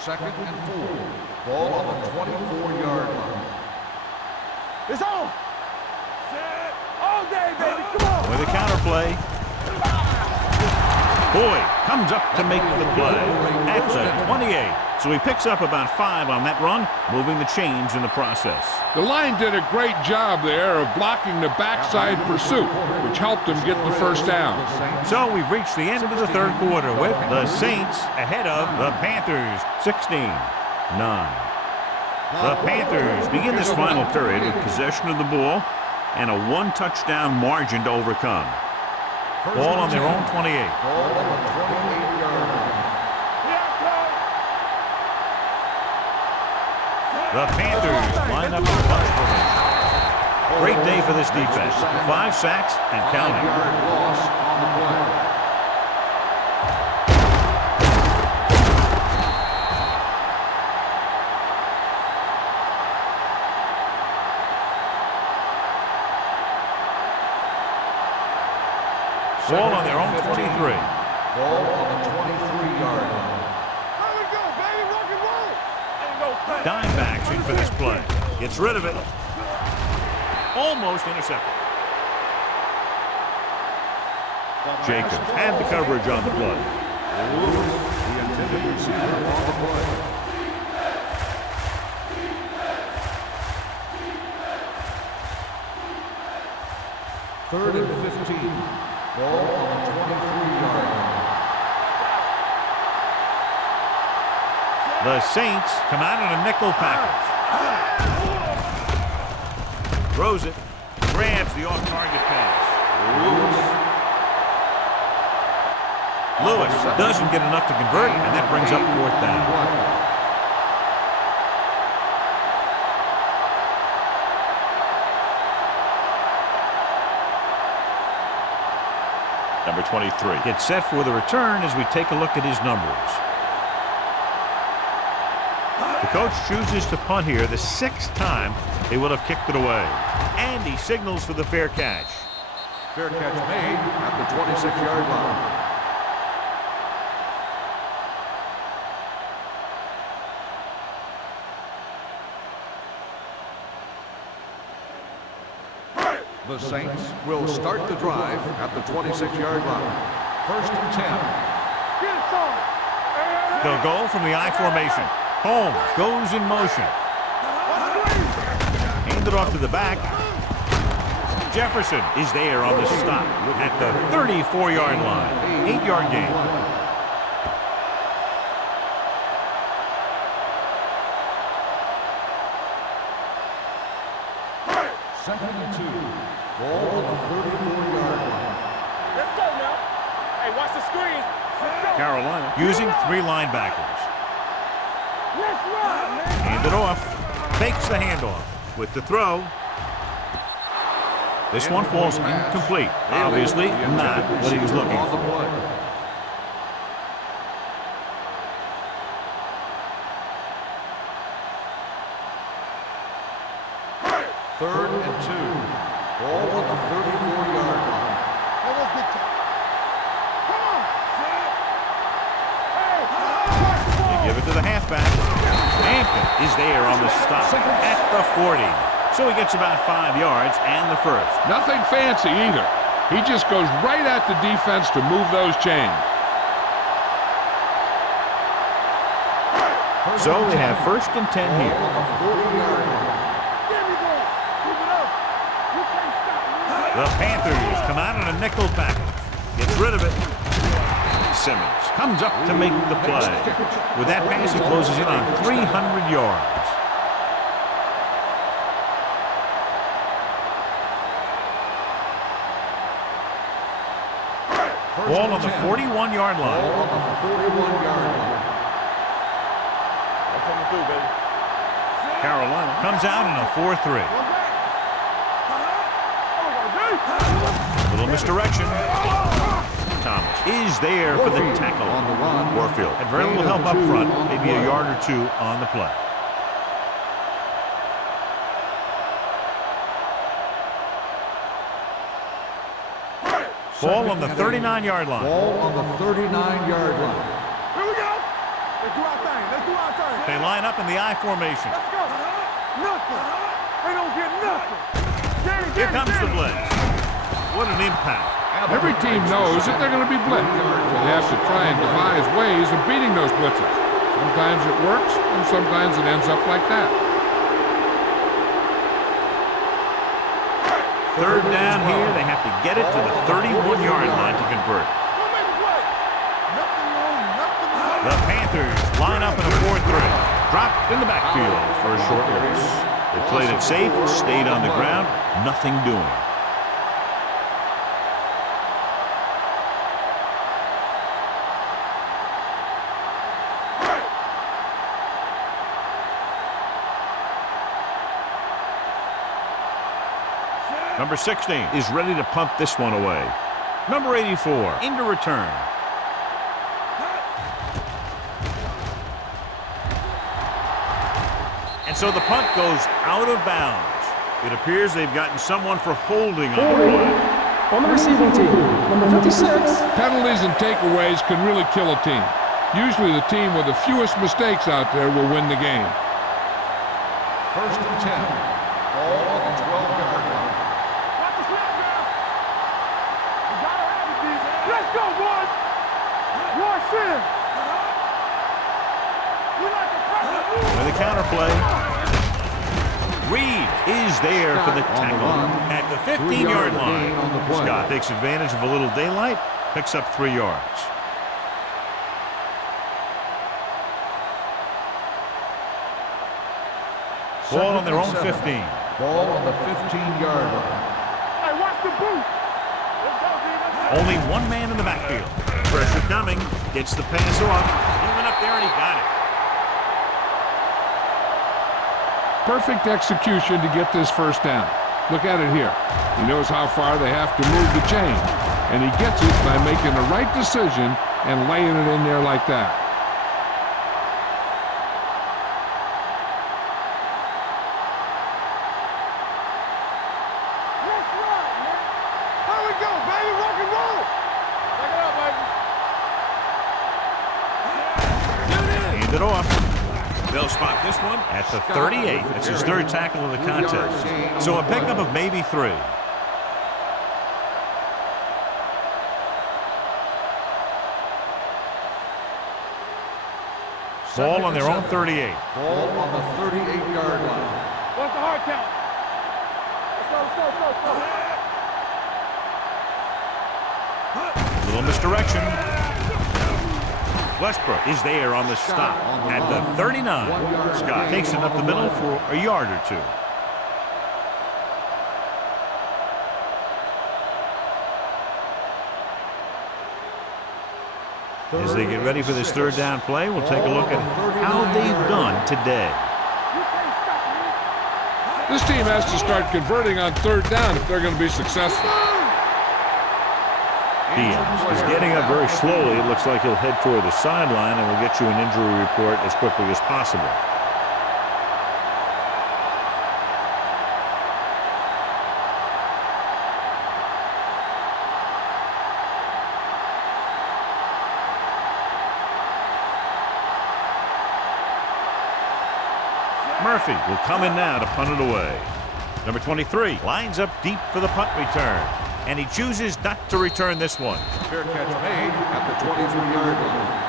Second and 4. Ball on the 24-yard line. It's on. All day, baby. Come on. With a counter play. Boyd comes up to make the play at the 28. So he picks up about 5 on that run, moving the chains in the process. The line did a great job there of blocking the backside pursuit, which helped him get the first down. So we've reached the end of the third quarter with the Saints ahead of the Panthers, 16-9. The Panthers begin this final period with possession of the ball and a 1-touchdown margin to overcome. Ball on their own 28. Ball on the 28-yard line. The Panthers line up in punch formation. Great day for this defense. 5 sacks and counting. 5-yard loss on the play. Ball on their own 23. Ball on the 23-yard line. There we go, baby. Rock and roll. Ain't no thing. Dime backs in for this play. Gets rid of it. Almost intercepted. Jacobs had the coverage on the play. The intended receiver on the play. Third and 15. Ball on the 23-yard line. The Saints come out in a nickel package. Throws it. Grabs the off-target pass. Lewis doesn't get enough to convert, and that brings up 4th down. Number 23 gets set for the return as we take a look at his numbers. The coach chooses to punt here the 6th time they would have kicked it away. And he signals for the fair catch. Fair catch made at the 26-yard line. The Saints will start the drive at the 26-yard line. First and 10. Get it, son. They'll go from the I formation. Holmes goes in motion. Hand it off to the back. Jefferson is there on the stop at the 34-yard line. 8-yard gain. Second and 2. Ball on the 34-yard line. Let's go now. Hey, watch the screen. Carolina using 3 linebackers. Let's run, man. Hand it off. Fakes the handoff with the throw. This one falls incomplete. Obviously not what he was looking for. Third and 2. Ball on the 34-yard line. Hey, let's get to Come on. Hey. They give it to the halfback. Hampton is there on the stop at the 40. So he gets about 5 yards and the first. Nothing fancy either. He just goes right at the defense to move those chains. So they have first and 10 here. On the 40-yard line. There we go. Keep it up. You can't stop me. The Panthers come out in a nickel package. Gets rid of it. Simmons comes up to make the play. With that pass, he closes in on 300 yards. Ball on the 41-yard line. Ball on the 41-yard line. I'm coming through, baby. Carolina comes out in a 4-3. Little misdirection. Thomas is there for the tackle. On the run. Warfield had very little help up front, maybe a yard or 2 on the play. Ball on the 39-yard line. Ball on the 39-yard line. Here we go. Let's do our thing. Let's do our thing. They line up in the I formation. Let's go. Nothing. They don't get nothing. Danny, Here Danny, comes the Danny. blitz. What an impact. Every team knows that they're going to be blitzed, so they have to try and devise ways of beating those blitzes. Sometimes it works, and sometimes it ends up like that. Third down here. They have to get it to the 31-yard line to convert. Don't make a play. Nothing wrong. Nothing wrong. The Panthers line up in a 4-3. Dropped in the backfield for a short release. They played it safe, stayed on the ground, nothing doing. Number 16 is ready to punt this one away. Number 84 into return. And so the punt goes out of bounds. It appears they've gotten someone for holding on the play. On the receiving team, number 56. Penalties and takeaways can really kill a team. Usually the team with the fewest mistakes out there will win the game. First and 10. Ball on the 12-yard line. Watch the snap now. We gotta have it, D. Let's go, boys. Wash in. We like to press it. With a counterplay. Reed is there for the tackle at the 15-yard line. Scott takes advantage of a little daylight, picks up 3 yards. Ball on their own 15. Ball on the 15-yard line. Hey, watch the boot. Let's go, D. Let's go. Only one man in the backfield. Pressure coming. Gets the pass off. He went up there and he got it. Perfect execution to get this first down. Look at it here. He knows how far they have to move the chain, and he gets it by making the right decision and laying it in there like that. Let's run, man. Here we go, baby. Rock and roll. Take it up, baby. Hand it off. They'll spot this one at the 38. That's his 3rd tackle of the contest. So a pickup of maybe 3. Ball on their own 38. Ball on the 38-yard line. What's the hard count? Let's go, let's go, let's go, let's go. Little misdirection. Westbrook is there on the stop at the 39. Scott takes it up the middle for a yard or two. As they get ready for this third down play, we'll take a look at how they've done today. This team has to start converting on third down if they're going to be successful. Diaz is getting up very slowly. It looks like he'll head toward the sideline, and we'll get you an injury report as quickly as possible. Murphy will come in now to punt it away. Number 23 lines up deep for the punt return, and he chooses not to return this one. Fair catch made at the 23-yard line.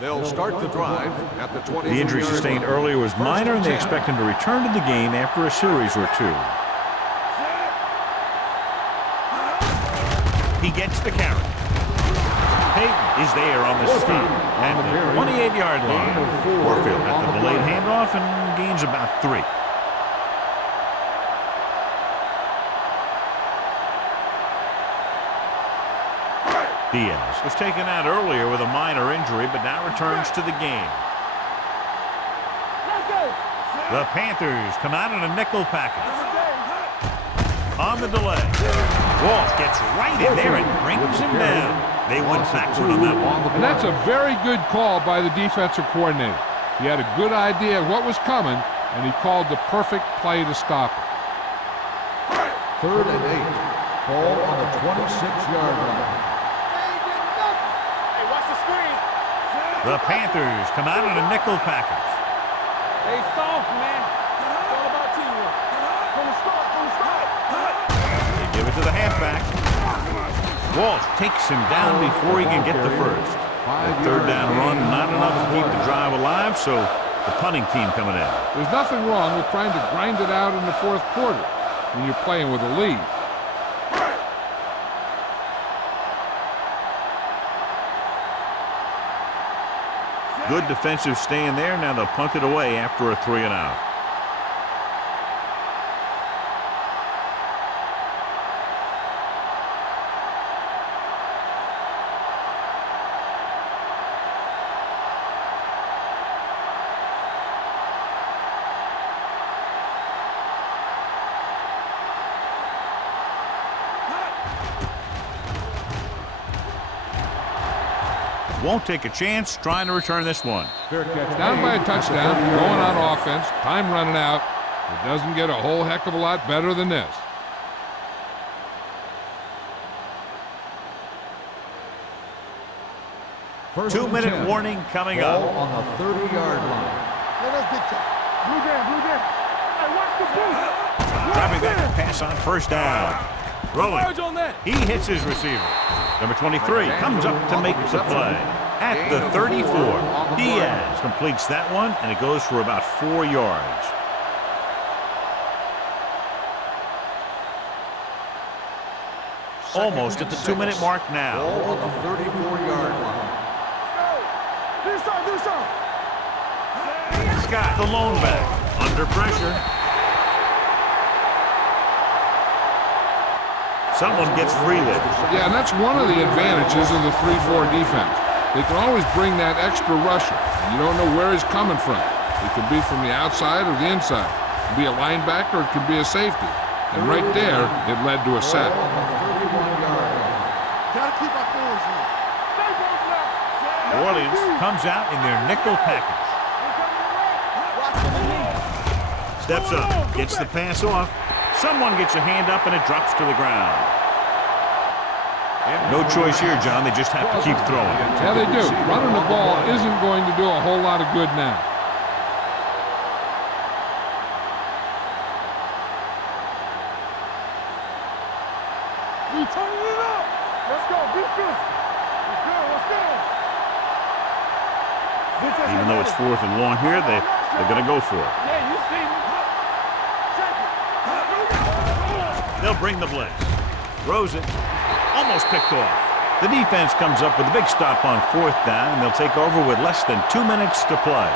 They'll start the drive at the 23-yard line. The injury sustained earlier was minor, and they expect him to return to the game after a series or two. He gets the carry. Payton is there on the stop at the 28-yard line. Warfield at the delayed handoff and gains about 3. Diaz was taken out earlier with a minor injury, but now returns to the game. The Panthers come out in a nickel package. On the delay, Walsh gets right in there and brings him down. They went backward on that one. And that's a very good call by the defensive coordinator. He had a good idea of what was coming, and he called the perfect play to stop it. 3rd and 8. Ball on the 26-yard line. Hey, watch the screen. The Panthers come out in a nickel package. Hey, soft, man. It's all about teamwork. From the start. They give it to the halfback. Walsh takes him down before he can get the first. That third down run, not enough to keep the drive alive, so the punting team coming in. There's nothing wrong with trying to grind it out in the fourth quarter when you're playing with a lead. Good defensive stand there. Now they'll punt it away after a 3-and-out. Won't take a chance trying to return this one. Down by a touchdown, going on offense, time running out. It doesn't get a whole heck of a lot better than this. First 2-minute warning coming up. Ball on the 30-yard line. Blue jam. Hey, watch the blue. Driving back to pass on first down. Rolling. Charge on that. He hits his receiver. Number 23 comes up to make the play. At the 34, Diaz completes that one, and it goes for about 4 yards. Almost at the 2-minute mark now. Ball on the 34-yard line. Scott, the lone back, under pressure. Someone gets free there. Yeah, and that's one of the advantages of the 3-4 defense. They can always bring that extra rusher. You don't know where he's coming from. It could be from the outside or the inside. It could be a linebacker, it could be a safety. And right there, it led to a sack. Gotta keep our forwards in. New Orleans comes out in their nickel package. Steps up, gets the pass off. Someone gets a hand up and it drops to the ground. No choice here, John. They just have to keep throwing. Yeah, they do. Running the ball isn't going to do a whole lot of good now. We turning it up. Let's go. Defense. Let's go. Even though it's 4th and long here, they're going to go for it. Yeah, you see me. They'll bring the blitz. Throws it. Almost picked off. The defense comes up with a big stop on 4th down, and they'll take over with less than 2 minutes to play.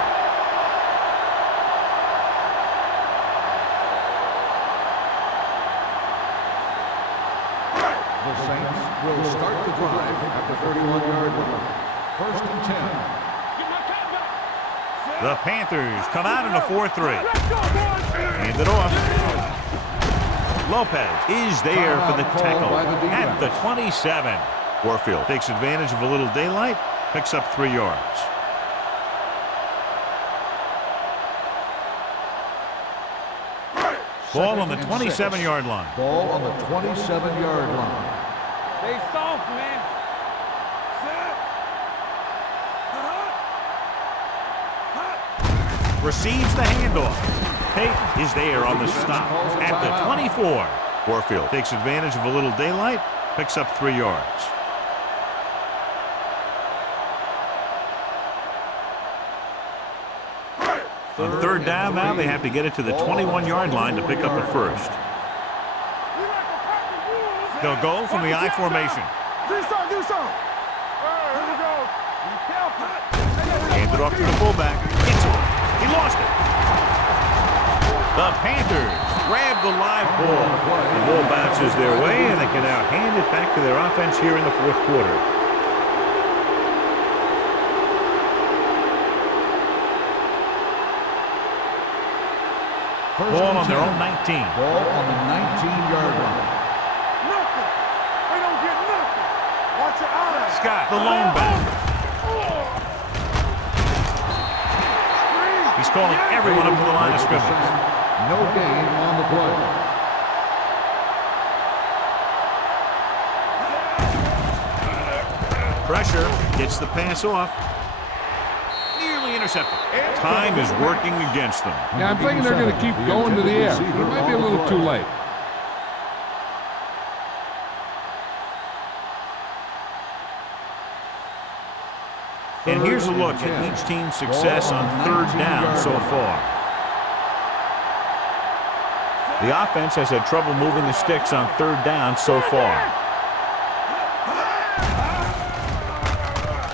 The Saints will start the drive at the 31-yard line. 1st and 10. The Panthers come out in a 4-3. Hand it off. Lopez is there for the tackle at the 27. Warfield takes advantage of a little daylight, picks up 3 yards. Ball on the 27-yard line. Ball on the 27-yard line. They soft, man. Receives the handoff. Tate is there on the stop at the 24. Warfield takes advantage of a little daylight, picks up 3 yards. On 3rd down now, they have to get it to the 21-yard line to pick up a first. They'll go from the I formation. Do something. Here we go. Be careful. Hand it off to the fullback. Gets it. He lost it. The Panthers grab the live ball. The ball bounces their way, and they can now hand it back to their offense here in the 4th quarter. Ball on their own 19. Ball on the 19-yard line. Nothing. They don't get nothing. Watch your eyes. Scott, the lone back. He's calling everyone up to the line of scrimmage. No gain on the play. Pressure gets the pass off. Nearly intercepted. Time is working against them. Yeah, I'm thinking they're going to keep going to the air. It might be a little too late. And here's a look at each team's success on 3rd down so far. The offense has had trouble moving the sticks on 3rd down so far.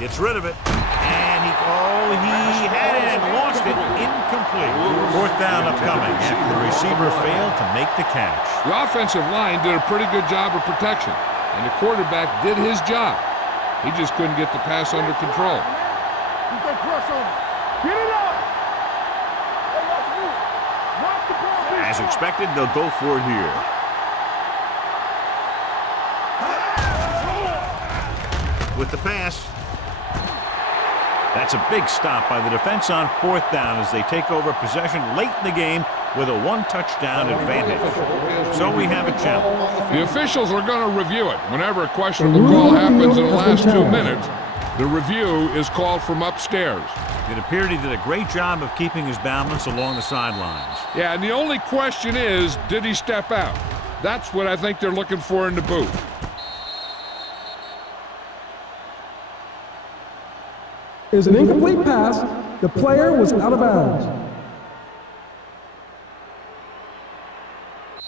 Gets rid of it. And he had it and lost it. Incomplete. 4th down upcoming after the receiver failed to make the catch. The offensive line did a pretty good job of protection, and the quarterback did his job. He just couldn't get the pass under control. Keep that press on him. Get it up. Hey, let's move. Watch the ball. As expected, they'll go for it here. With the pass. That's a big stop by the defense on 4th down as they take over possession late in the game with a 1-touchdown advantage. So we have a challenge. The officials are going to review it. Whenever a questionable call happens in the last 2 minutes, the review is called from upstairs. It appeared he did a great job of keeping his balance along the sidelines. Yeah, and the only question is, did he step out? That's what I think they're looking for in the booth. Is an incomplete pass. The player was out of bounds.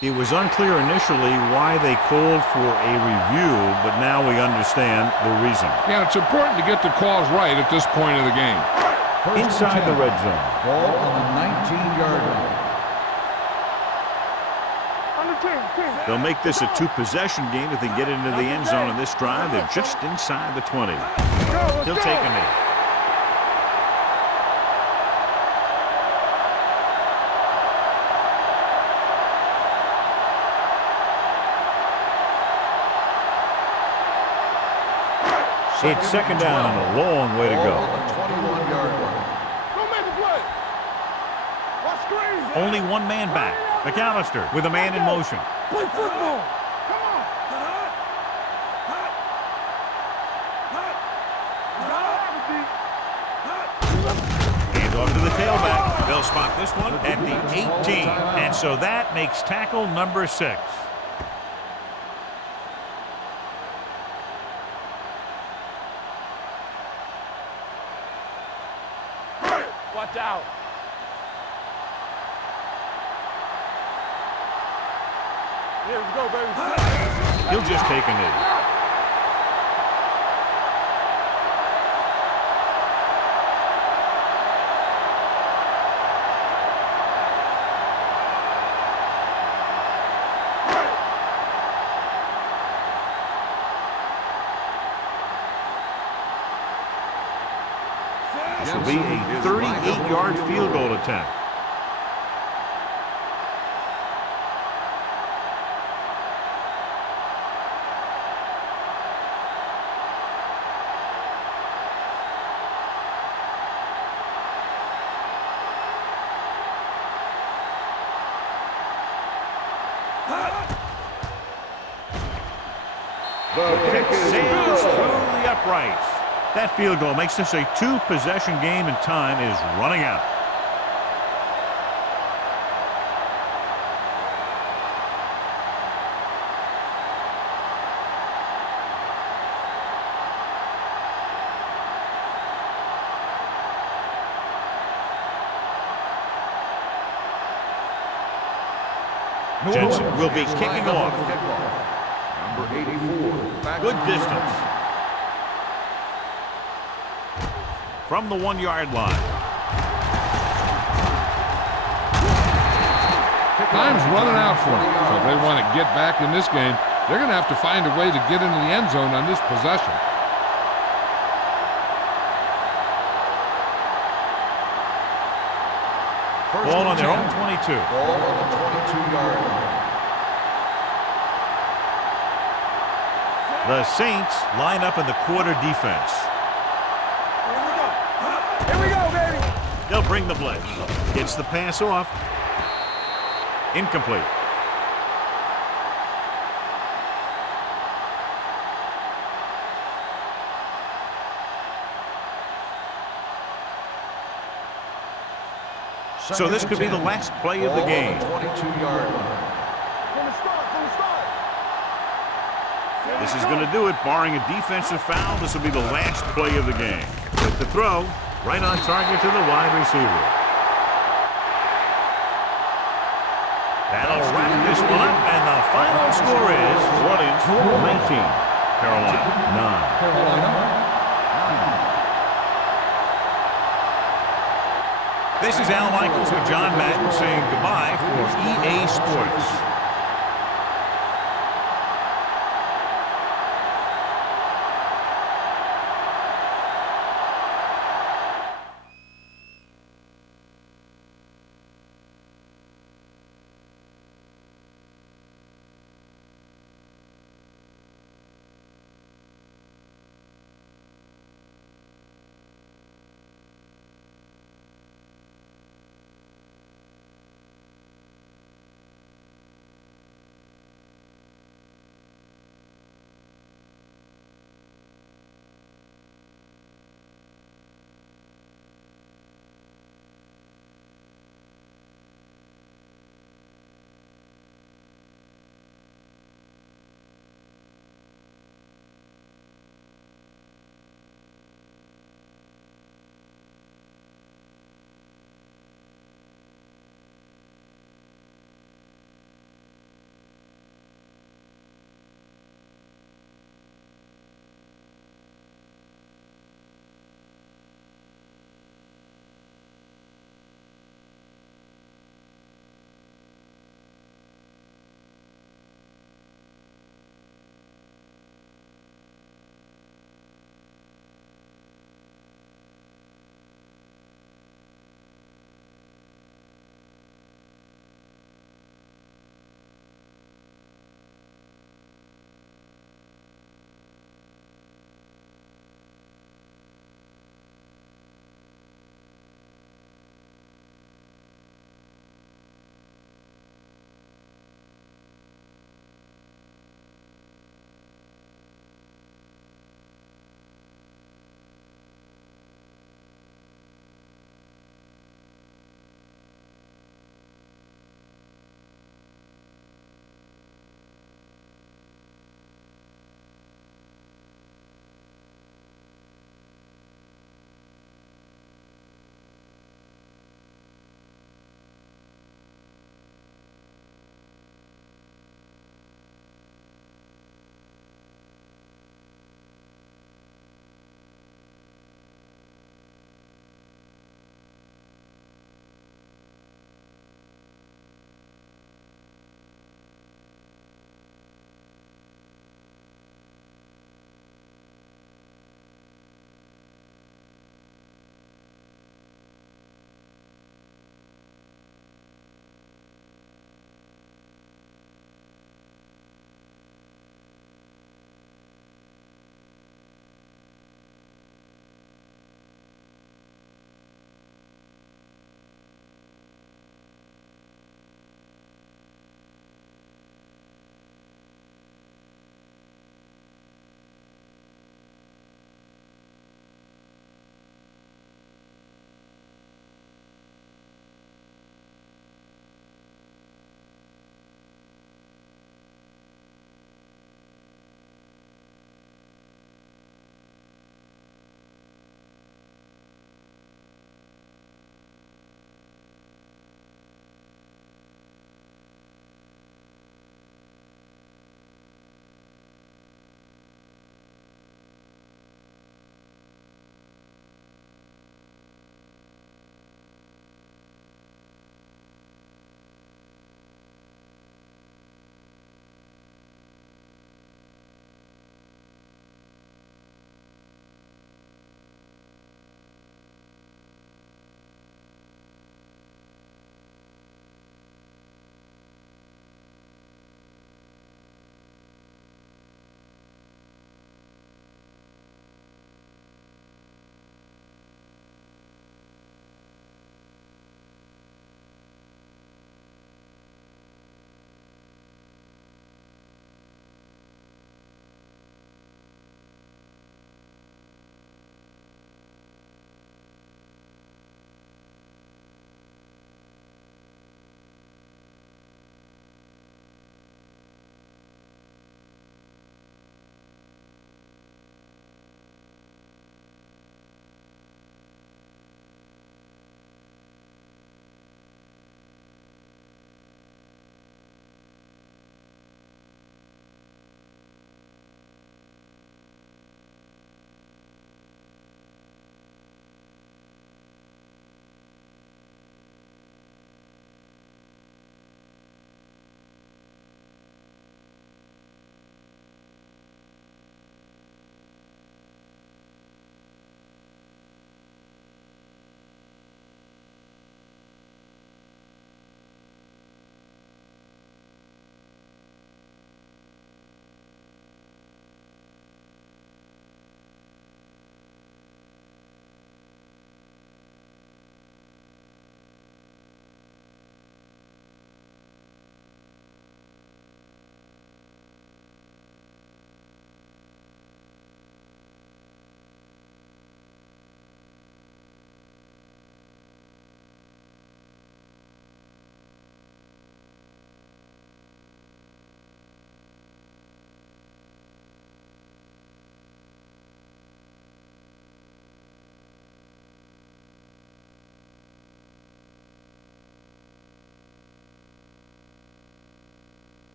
It was unclear initially why they called for a review, but now we understand the reason. Yeah, it's important to get the calls right at this point of the game. Inside the red zone. Ball on the 19-yard line. They'll make this a 2-possession game if they get into the end zone in this drive. They're just inside the 20. He'll take a knee. It's 2nd down and a long way to go. Only one man back. McAllister with a man in motion. Play football. Come on. Hand off to the tailback. They'll spot this one at the 18. And so that makes tackle number 6. Watch out. Here we go, baby. He'll just take a knee. This will be a 38-yard field goal attempt. The kick sails through the uprights. That field goal makes this a two-possession game, and time is running out. Jensen will be kicking off. Number 84. Good distance. From the 1-yard line. Time's running out for them. So if they want to get back in this game, they're going to have to find a way to get into the end zone on this possession. Ball on their own 22. Ball on the 22-yard line. The Saints line up in the quarter defense. Here we go, baby. They'll bring the blitz. Gets the pass off. Incomplete. So this could be the last play of the game. 22-yard line. From the start, from the start. This is going to do it. Barring a defensive foul, this will be the last play of the game. With the throw, right on target to the wide receiver. That'll wrap this one up, and the final score is New Orleans 19, Carolina 9. Carolina. This is Al Michaels with John Madden saying goodbye for EA Sports.